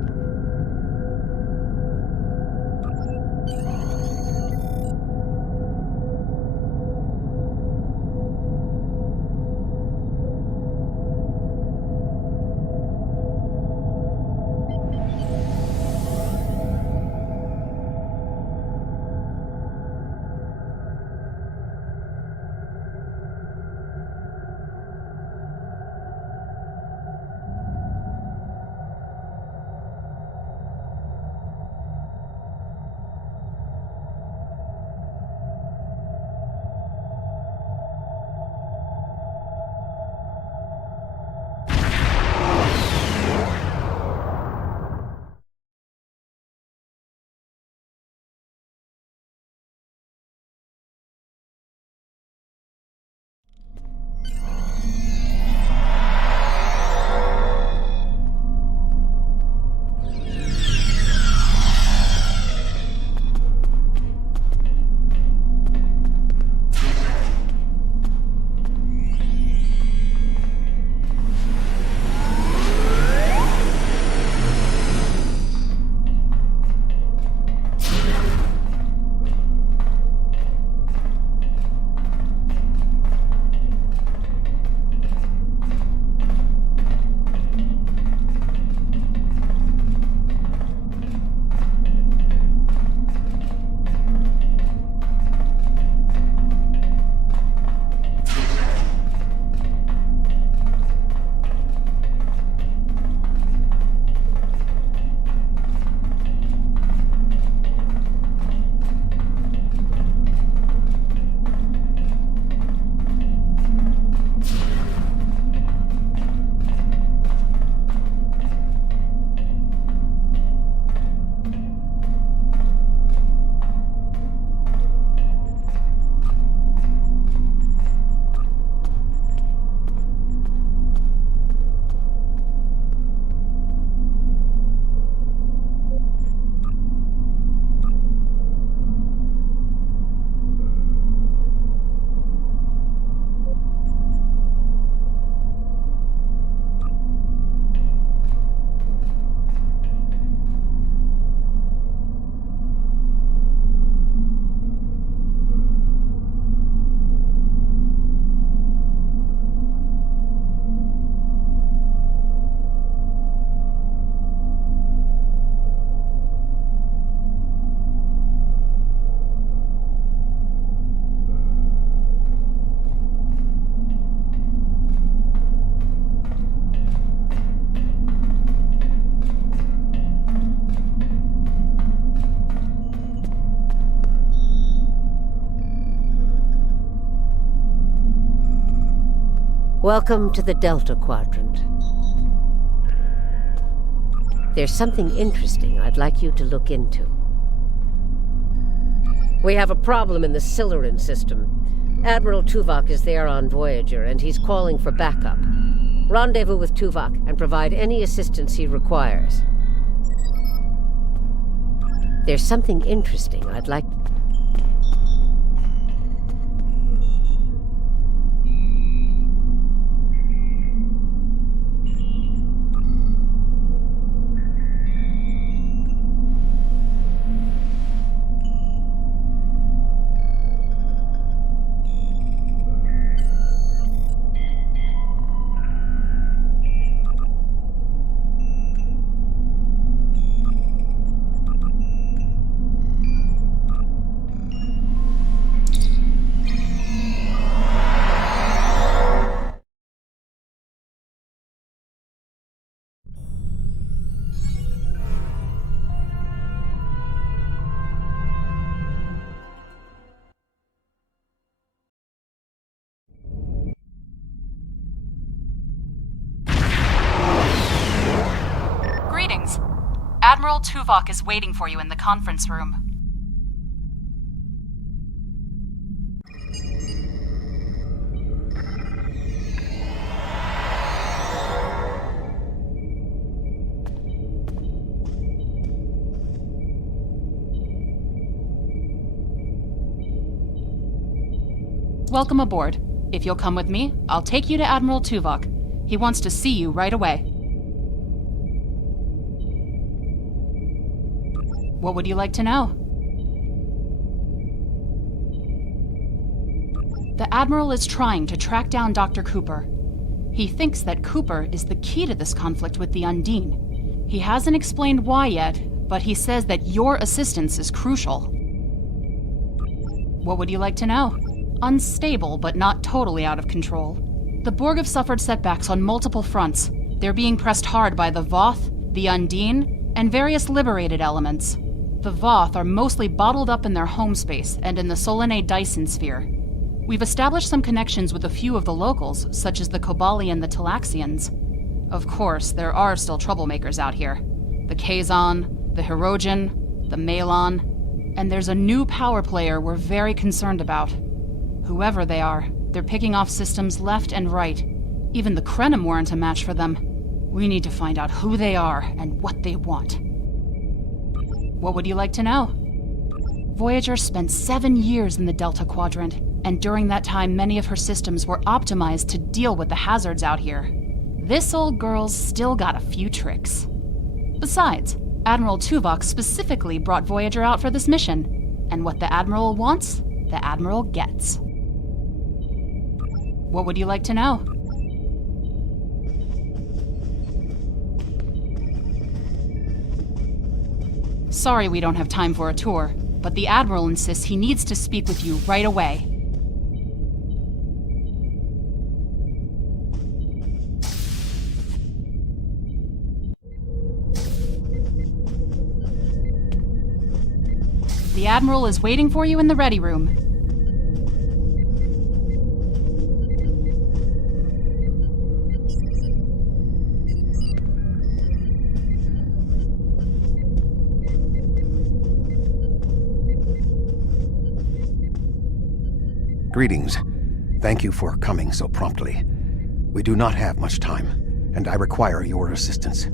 Welcome to the Delta Quadrant. There's something interesting I'd like you to look into. We have a problem in the Siluran system. Admiral Tuvok is there on Voyager, and he's calling for backup. Rendezvous with Tuvok and provide any assistance he requires. There's something interesting I'd like... Admiral Tuvok is waiting for you in the conference room. Welcome aboard. If you'll come with me, I'll take you to Admiral Tuvok. He wants to see you right away. What would you like to know? The Admiral is trying to track down Dr. Cooper. He thinks that Cooper is the key to this conflict with the Undine. He hasn't explained why yet, but he says that your assistance is crucial. What would you like to know? Unstable, but not totally out of control. The Borg have suffered setbacks on multiple fronts. They're being pressed hard by the Voth, the Undine, and various liberated elements. The Voth are mostly bottled up in their home space and in the Solanae Dyson sphere. We've established some connections with a few of the locals, such as the Kobali and the Talaxians. Of course, there are still troublemakers out here. The Kazon, the Hirogen, the Malon, and there's a new power player we're very concerned about. Whoever they are, they're picking off systems left and right. Even the Krenim weren't a match for them. We need to find out who they are and what they want. What would you like to know? Voyager spent 7 years in the Delta Quadrant, and during that time many of her systems were optimized to deal with the hazards out here. This old girl's still got a few tricks. Besides, Admiral Tuvok specifically brought Voyager out for this mission, and what the Admiral wants, the Admiral gets. What would you like to know? Sorry we don't have time for a tour, but the Admiral insists he needs to speak with you right away. The Admiral is waiting for you in the ready room. Greetings. Thank you for coming so promptly. We do not have much time, and I require your assistance.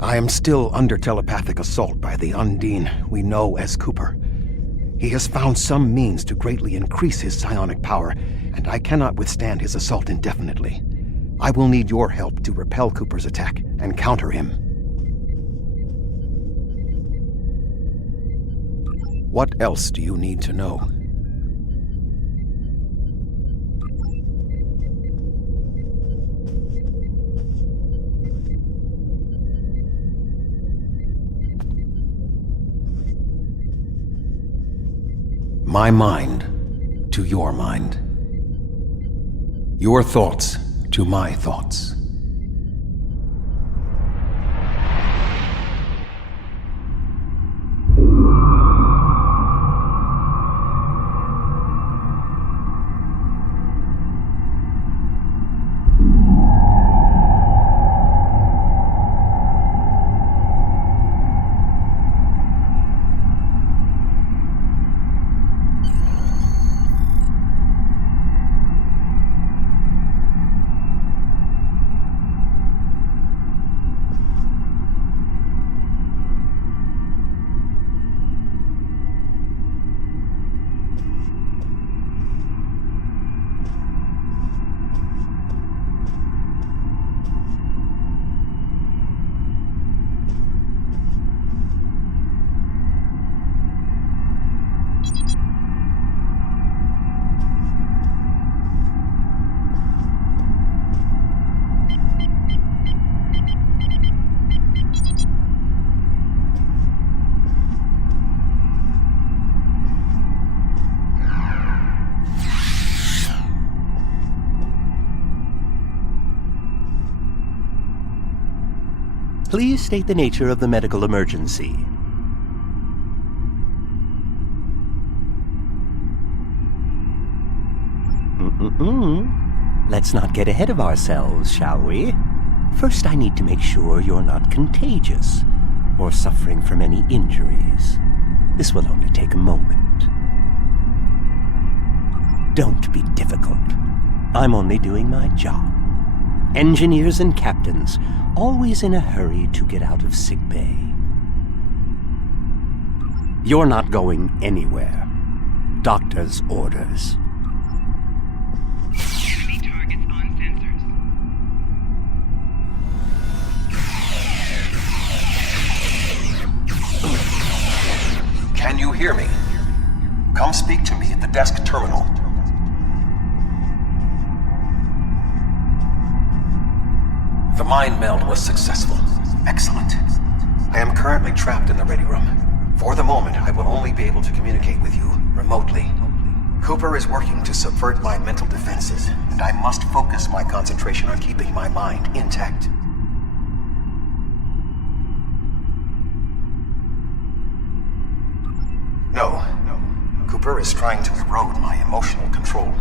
I am still under telepathic assault by the Undine we know as Cooper. He has found some means to greatly increase his psionic power, and I cannot withstand his assault indefinitely. I will need your help to repel Cooper's attack and counter him. What else do you need to know? My mind to your mind. Your thoughts to my thoughts. Please state the nature of the medical emergency. Let's not get ahead of ourselves, shall we? First, I need to make sure you're not contagious or suffering from any injuries. This will only take a moment. Don't be difficult. I'm only doing my job. Engineers and captains, always in a hurry to get out of sickbay. You're not going anywhere. Doctor's orders. Enemy targets on sensors. Can you hear me? Come speak to me at the desk terminal. The mind meld was successful. Excellent. I am currently trapped in the ready room. For the moment, I will only be able to communicate with you remotely. Cooper is working to subvert my mental defenses, and I must focus my concentration on keeping my mind intact. No. Cooper is trying to erode my emotional control.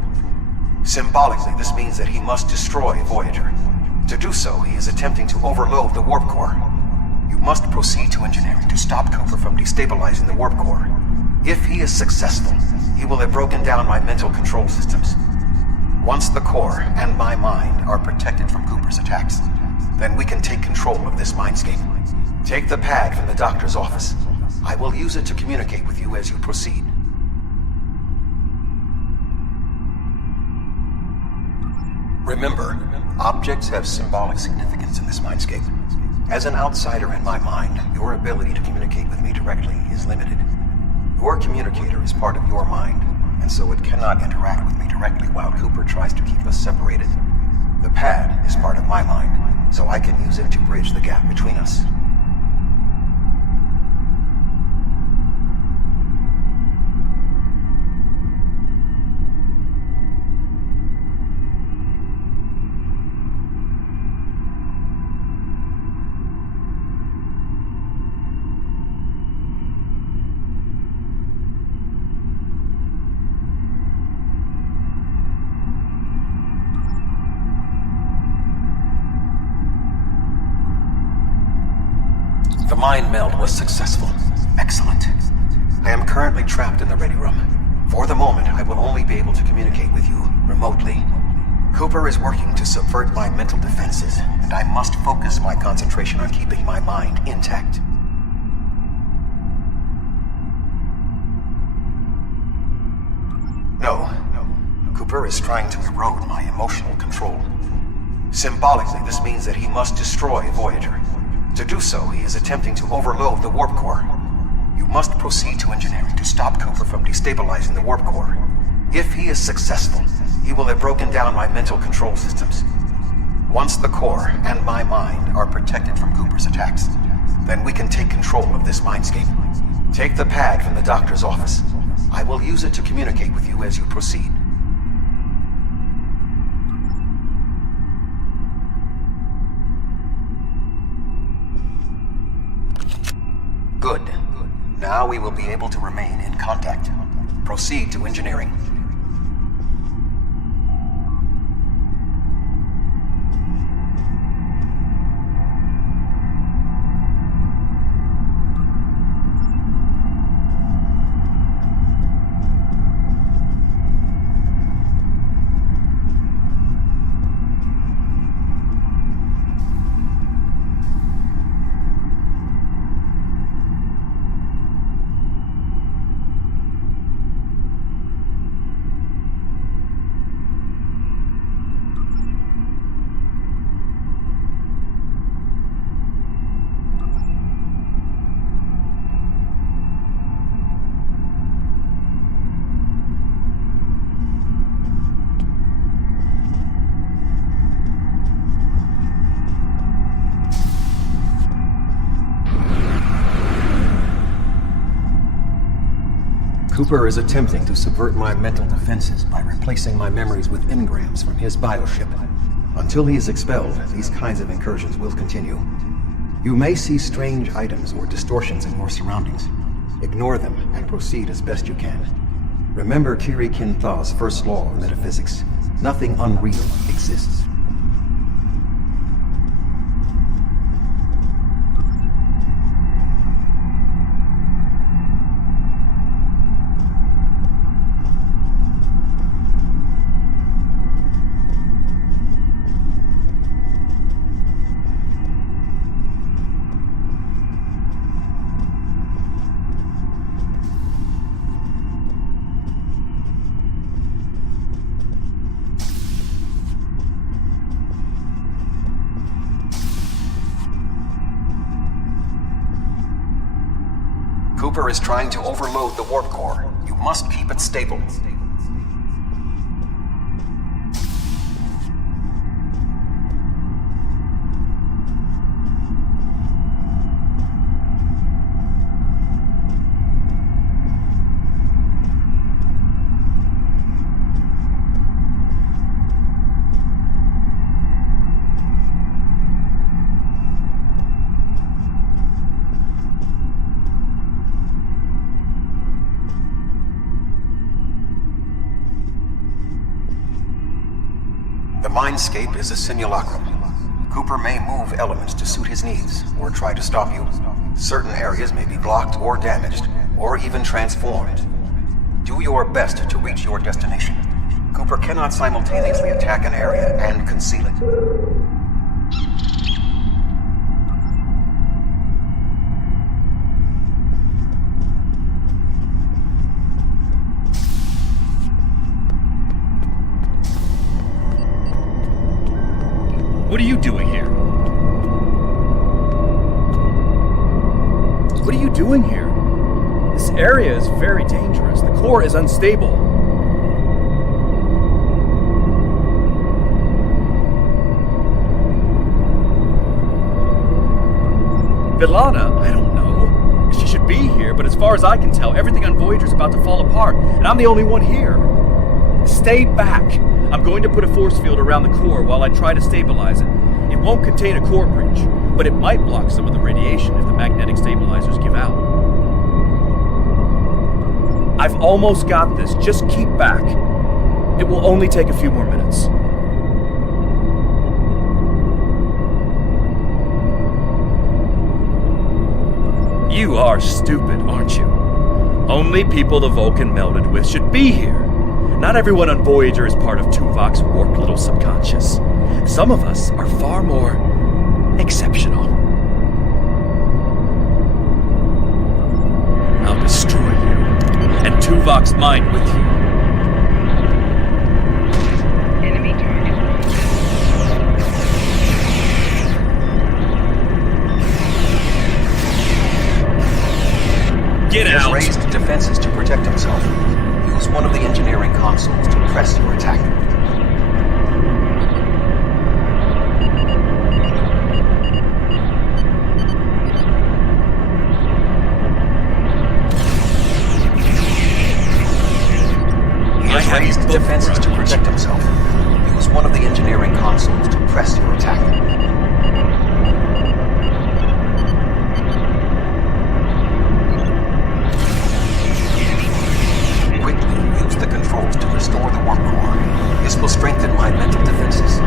Symbolically, this means that he must destroy Voyager. To do so, he is attempting to overload the warp core. You must proceed to engineering to stop Cooper from destabilizing the warp core. If he is successful, he will have broken down my mental control systems. Once the core and my mind are protected from Cooper's attacks, then we can take control of this mindscape. Take the pad from the doctor's office. I will use it to communicate with you as you proceed. Remember, objects have symbolic significance in this mindscape. As an outsider in my mind, your ability to communicate with me directly is limited. Your communicator is part of your mind, and so it cannot interact with me directly while Cooper tries to keep us separated. The pad is part of my mind, so I can use it to bridge the gap between us. The mind meld was successful. Excellent. I am currently trapped in the ready room. For the moment, I will only be able to communicate with you remotely. Cooper is working to subvert my mental defenses, and I must focus my concentration on keeping my mind intact. No. Cooper is trying to erode my emotional control. Symbolically, this means that he must destroy Voyager. To do so, he is attempting to overload the warp core. You must proceed to engineering to stop Cooper from destabilizing the warp core. If he is successful, he will have broken down my mental control systems. Once the core and my mind are protected from Cooper's attacks, then we can take control of this mindscape. Take the pad from the doctor's office. I will use it to communicate with you as you proceed. Good. Now we will be able to remain in contact. Proceed to engineering. Cooper is attempting to subvert my mental defenses by replacing my memories with engrams from his bioship. Until he is expelled, these kinds of incursions will continue. You may see strange items or distortions in your surroundings. Ignore them and proceed as best you can. Remember Kiri Kintha's first law of metaphysics. Nothing unreal exists. Cooper is trying to overload the warp core. You must keep it stable. The mindscape is a simulacrum. Cooper may move elements to suit his needs, or try to stop you. Certain areas may be blocked or damaged, or even transformed. Do your best to reach your destination. Cooper cannot simultaneously attack an area and conceal it. What are you doing here? What are you doing here? This area is very dangerous. The core is unstable. Vilana, I don't know. She should be here, but as far as I can tell, everything on Voyager is about to fall apart, and I'm the only one here. Stay back. I'm going to put a force field around the core while I try to stabilize it. It won't contain a core breach, but it might block some of the radiation if the magnetic stabilizers give out. I've almost got this. Just keep back. It will only take a few more minutes. You are stupid, aren't you? Only people the Vulcan melded with should be here. Not everyone on Voyager is part of Tuvok's warped little subconscious. Some of us are far more exceptional. I'll destroy you, and Tuvok's mind with you. Enemy target. Get out! He has raised defenses to protect himself. Use one of the engineering consoles to press your attack. He has raised defenses to protect himself. Use one of the engineering consoles to press your attack. To restore the warp core. This will strengthen my mental defenses.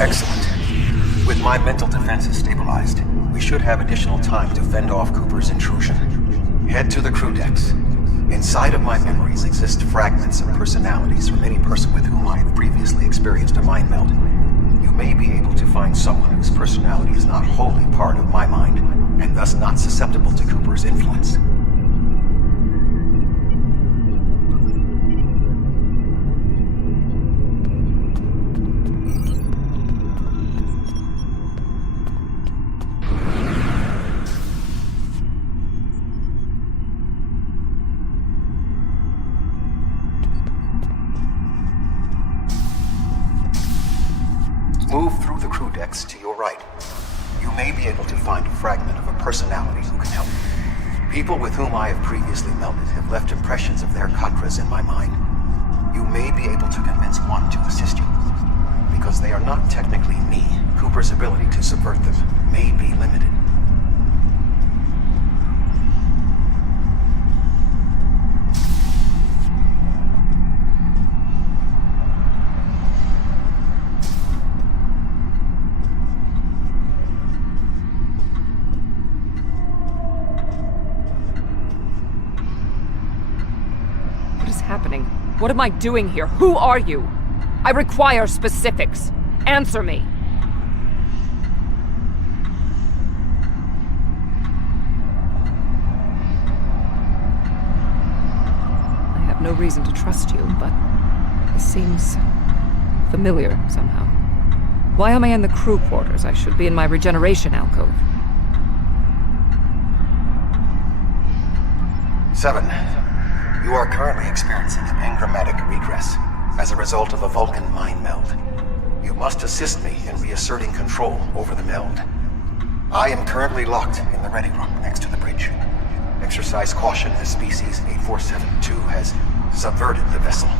Excellent. With my mental defenses stabilized, we should have additional time to fend off Cooper's intrusion. Head to the crew decks. Inside of my memories exist fragments of personalities from any person with whom I have previously experienced a mind meld. You may be able to find someone whose personality is not wholly part of my mind, and thus not susceptible to Cooper's influence. Move through the crew decks to your right. You may be able to find a fragment of a personality who can help you. People with whom I have previously melded have left impressions of their cadres in my mind. You may be able to convince one to assist you. Because they are not technically me, Cooper's ability to subvert them may be limited. Happening? What am I doing here? Who are you? I require specifics. Answer me. I have no reason to trust you, but this seems familiar somehow. Why am I in the crew quarters? I should be in my regeneration alcove. 7. You are currently experiencing an engrammatic regress as a result of a Vulcan mind meld. You must assist me in reasserting control over the meld. I am currently locked in the ready room next to the bridge. Exercise caution as species 8472 has subverted the vessel.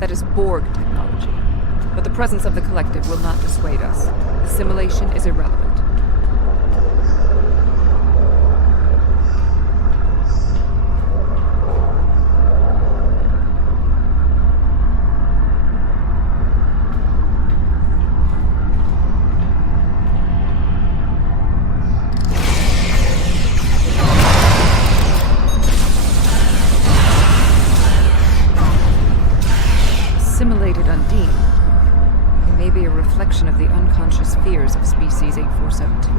That is Borg technology. But the presence of the Collective will not dissuade us. Assimilation is irrelevant. Assimilated Undine. It may be a reflection of the unconscious fears of species 8472.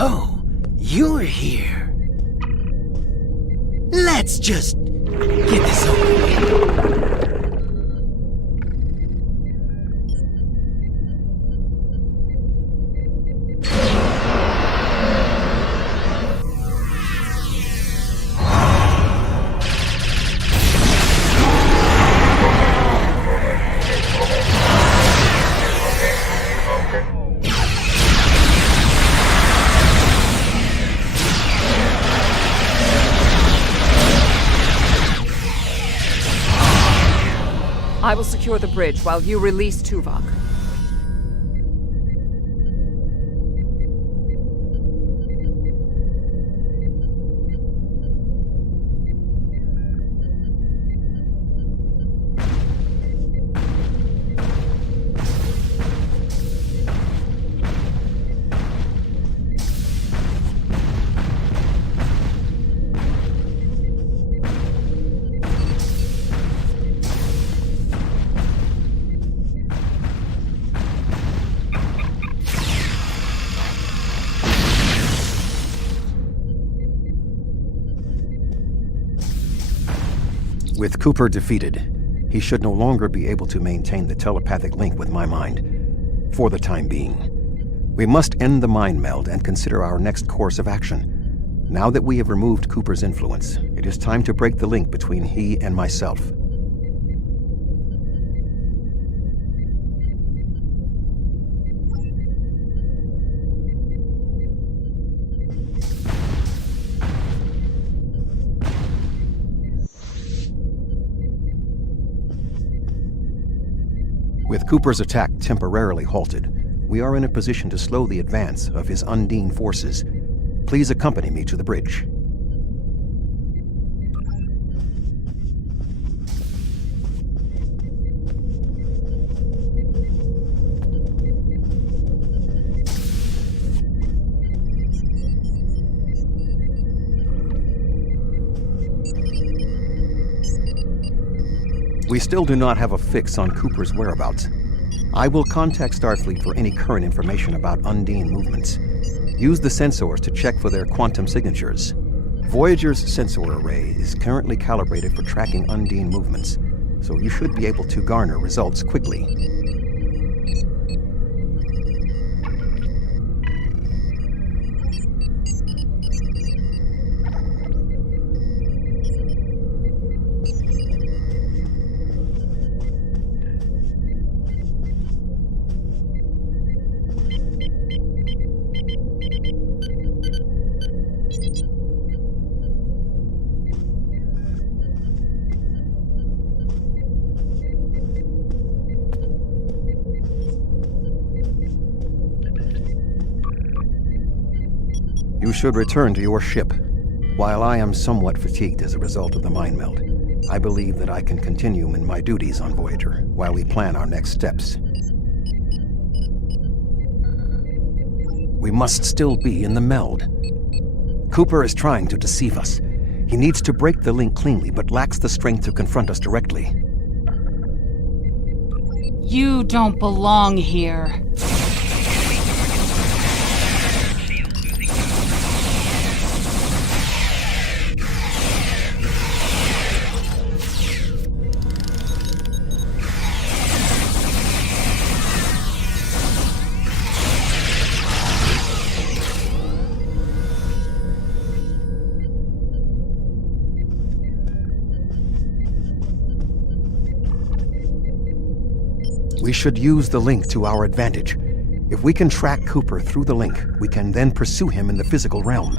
Oh, you're here. Let's just get this over with. I will secure the bridge while you release Tuvok. With Cooper defeated, he should no longer be able to maintain the telepathic link with my mind, for the time being. We must end the mind meld and consider our next course of action. Now that we have removed Cooper's influence, it is time to break the link between he and myself. With Cooper's attack temporarily halted, we are in a position to slow the advance of his Undine forces. Please accompany me to the bridge. We still do not have a fix on Cooper's whereabouts. I will contact Starfleet for any current information about Undine movements. Use the sensors to check for their quantum signatures. Voyager's sensor array is currently calibrated for tracking Undine movements, so you should be able to garner results quickly. You should return to your ship. While I am somewhat fatigued as a result of the mind meld, I believe that I can continue in my duties on Voyager while we plan our next steps. We must still be in the meld. Cooper is trying to deceive us. He needs to break the link cleanly, but lacks the strength to confront us directly. You don't belong here. We should use the link to our advantage. If we can track Cooper through the link, we can then pursue him in the physical realm.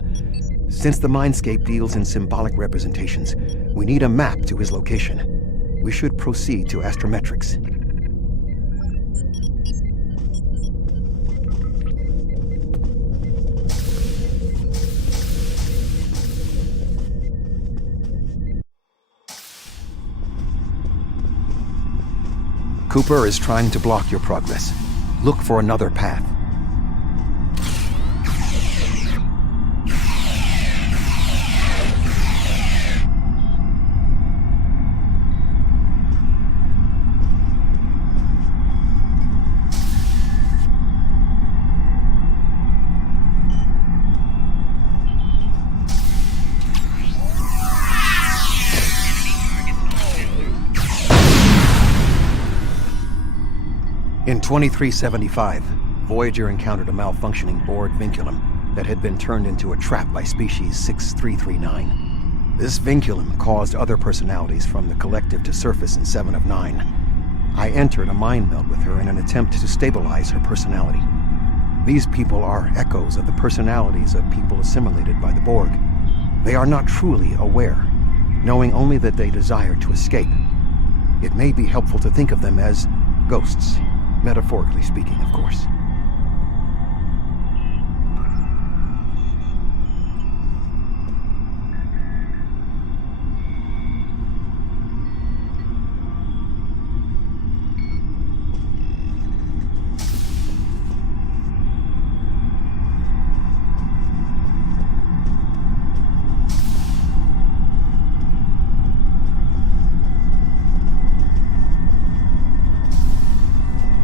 Since the Mindscape deals in symbolic representations, we need a map to his location. We should proceed to astrometrics. Cooper is trying to block your progress. Look for another path. In 2375, Voyager encountered a malfunctioning Borg vinculum that had been turned into a trap by species 6339. This vinculum caused other personalities from the collective to surface in 7 of 9. I entered a mind meld with her in an attempt to stabilize her personality. These people are echoes of the personalities of people assimilated by the Borg. They are not truly aware, knowing only that they desire to escape. It may be helpful to think of them as ghosts. Metaphorically speaking, of course.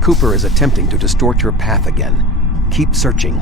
Cooper is attempting to distort your path again. Keep searching.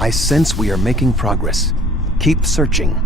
I sense we are making progress. Keep searching.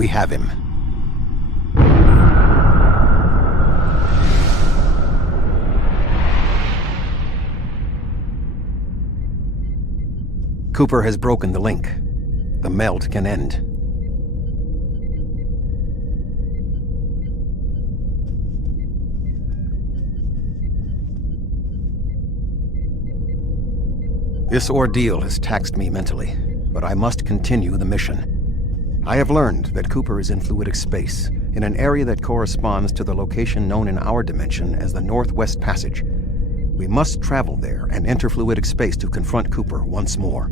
We have him. Cooper has broken the link. The meld can end. This ordeal has taxed me mentally, but I must continue the mission. I have learned that Cooper is in fluidic space, in an area that corresponds to the location known in our dimension as the Northwest Passage. We must travel there and enter fluidic space to confront Cooper once more.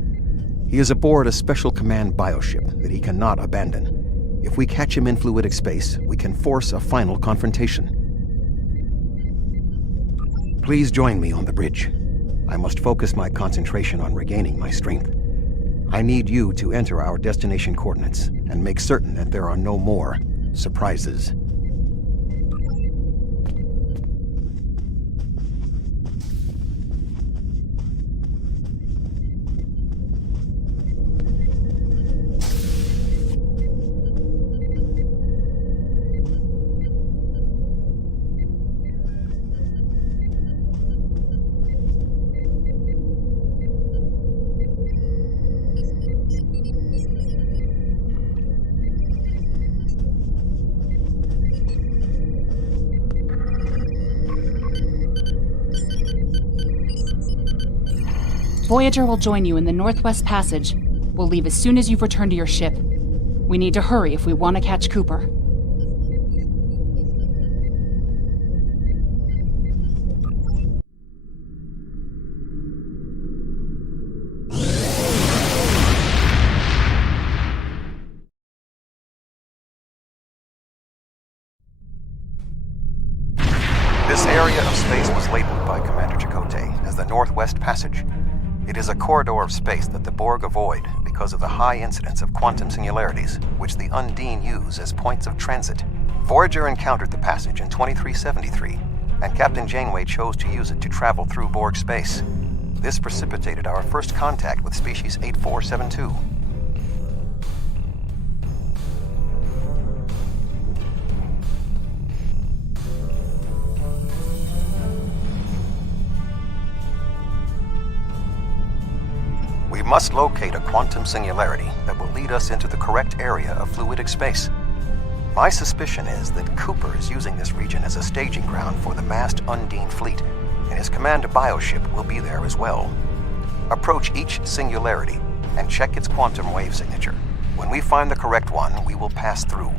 He is aboard a special command bioship that he cannot abandon. If we catch him in fluidic space, we can force a final confrontation. Please join me on the bridge. I must focus my concentration on regaining my strength. I need you to enter our destination coordinates and make certain that there are no more surprises. Voyager will join you in the Northwest Passage. We'll leave as soon as you've returned to your ship. We need to hurry if we want to catch Cooper. This area of space was labeled by Commander Chakotay as the Northwest Passage. It is a corridor of space that the Borg avoid because of the high incidence of quantum singularities, which the Undine use as points of transit. Voyager encountered the passage in 2373, and Captain Janeway chose to use it to travel through Borg space. This precipitated our first contact with species 8472. We must locate a quantum singularity that will lead us into the correct area of fluidic space. My suspicion is that Cooper is using this region as a staging ground for the massed Undine fleet, and his command bioship will be there as well. Approach each singularity and check its quantum wave signature. When we find the correct one, we will pass through.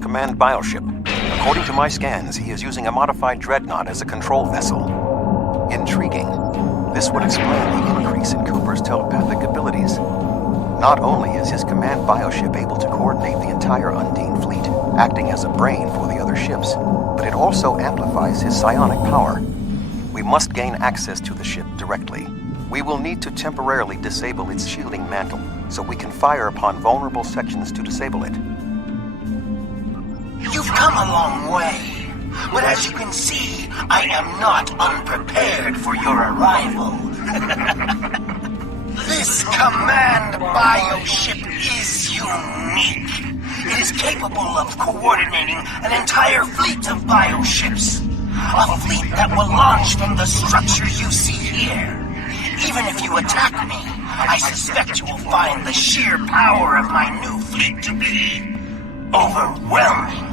Command bioship. According to my scans, he is using a modified dreadnought as a control vessel. Intriguing. This would explain the increase in Cooper's telepathic abilities. Not only is his command bioship able to coordinate the entire Undine fleet, acting as a brain for the other ships, but it also amplifies his psionic power. We must gain access to the ship directly. We will need to temporarily disable its shielding mantle, so we can fire upon vulnerable sections to disable it. You've come a long way, but as you can see, I am not unprepared for your arrival. This command bioship is unique. It is capable of coordinating an entire fleet of bioships. A fleet that will launch from the structure you see here. Even if you attack me, I suspect you will find the sheer power of my new fleet to be overwhelming.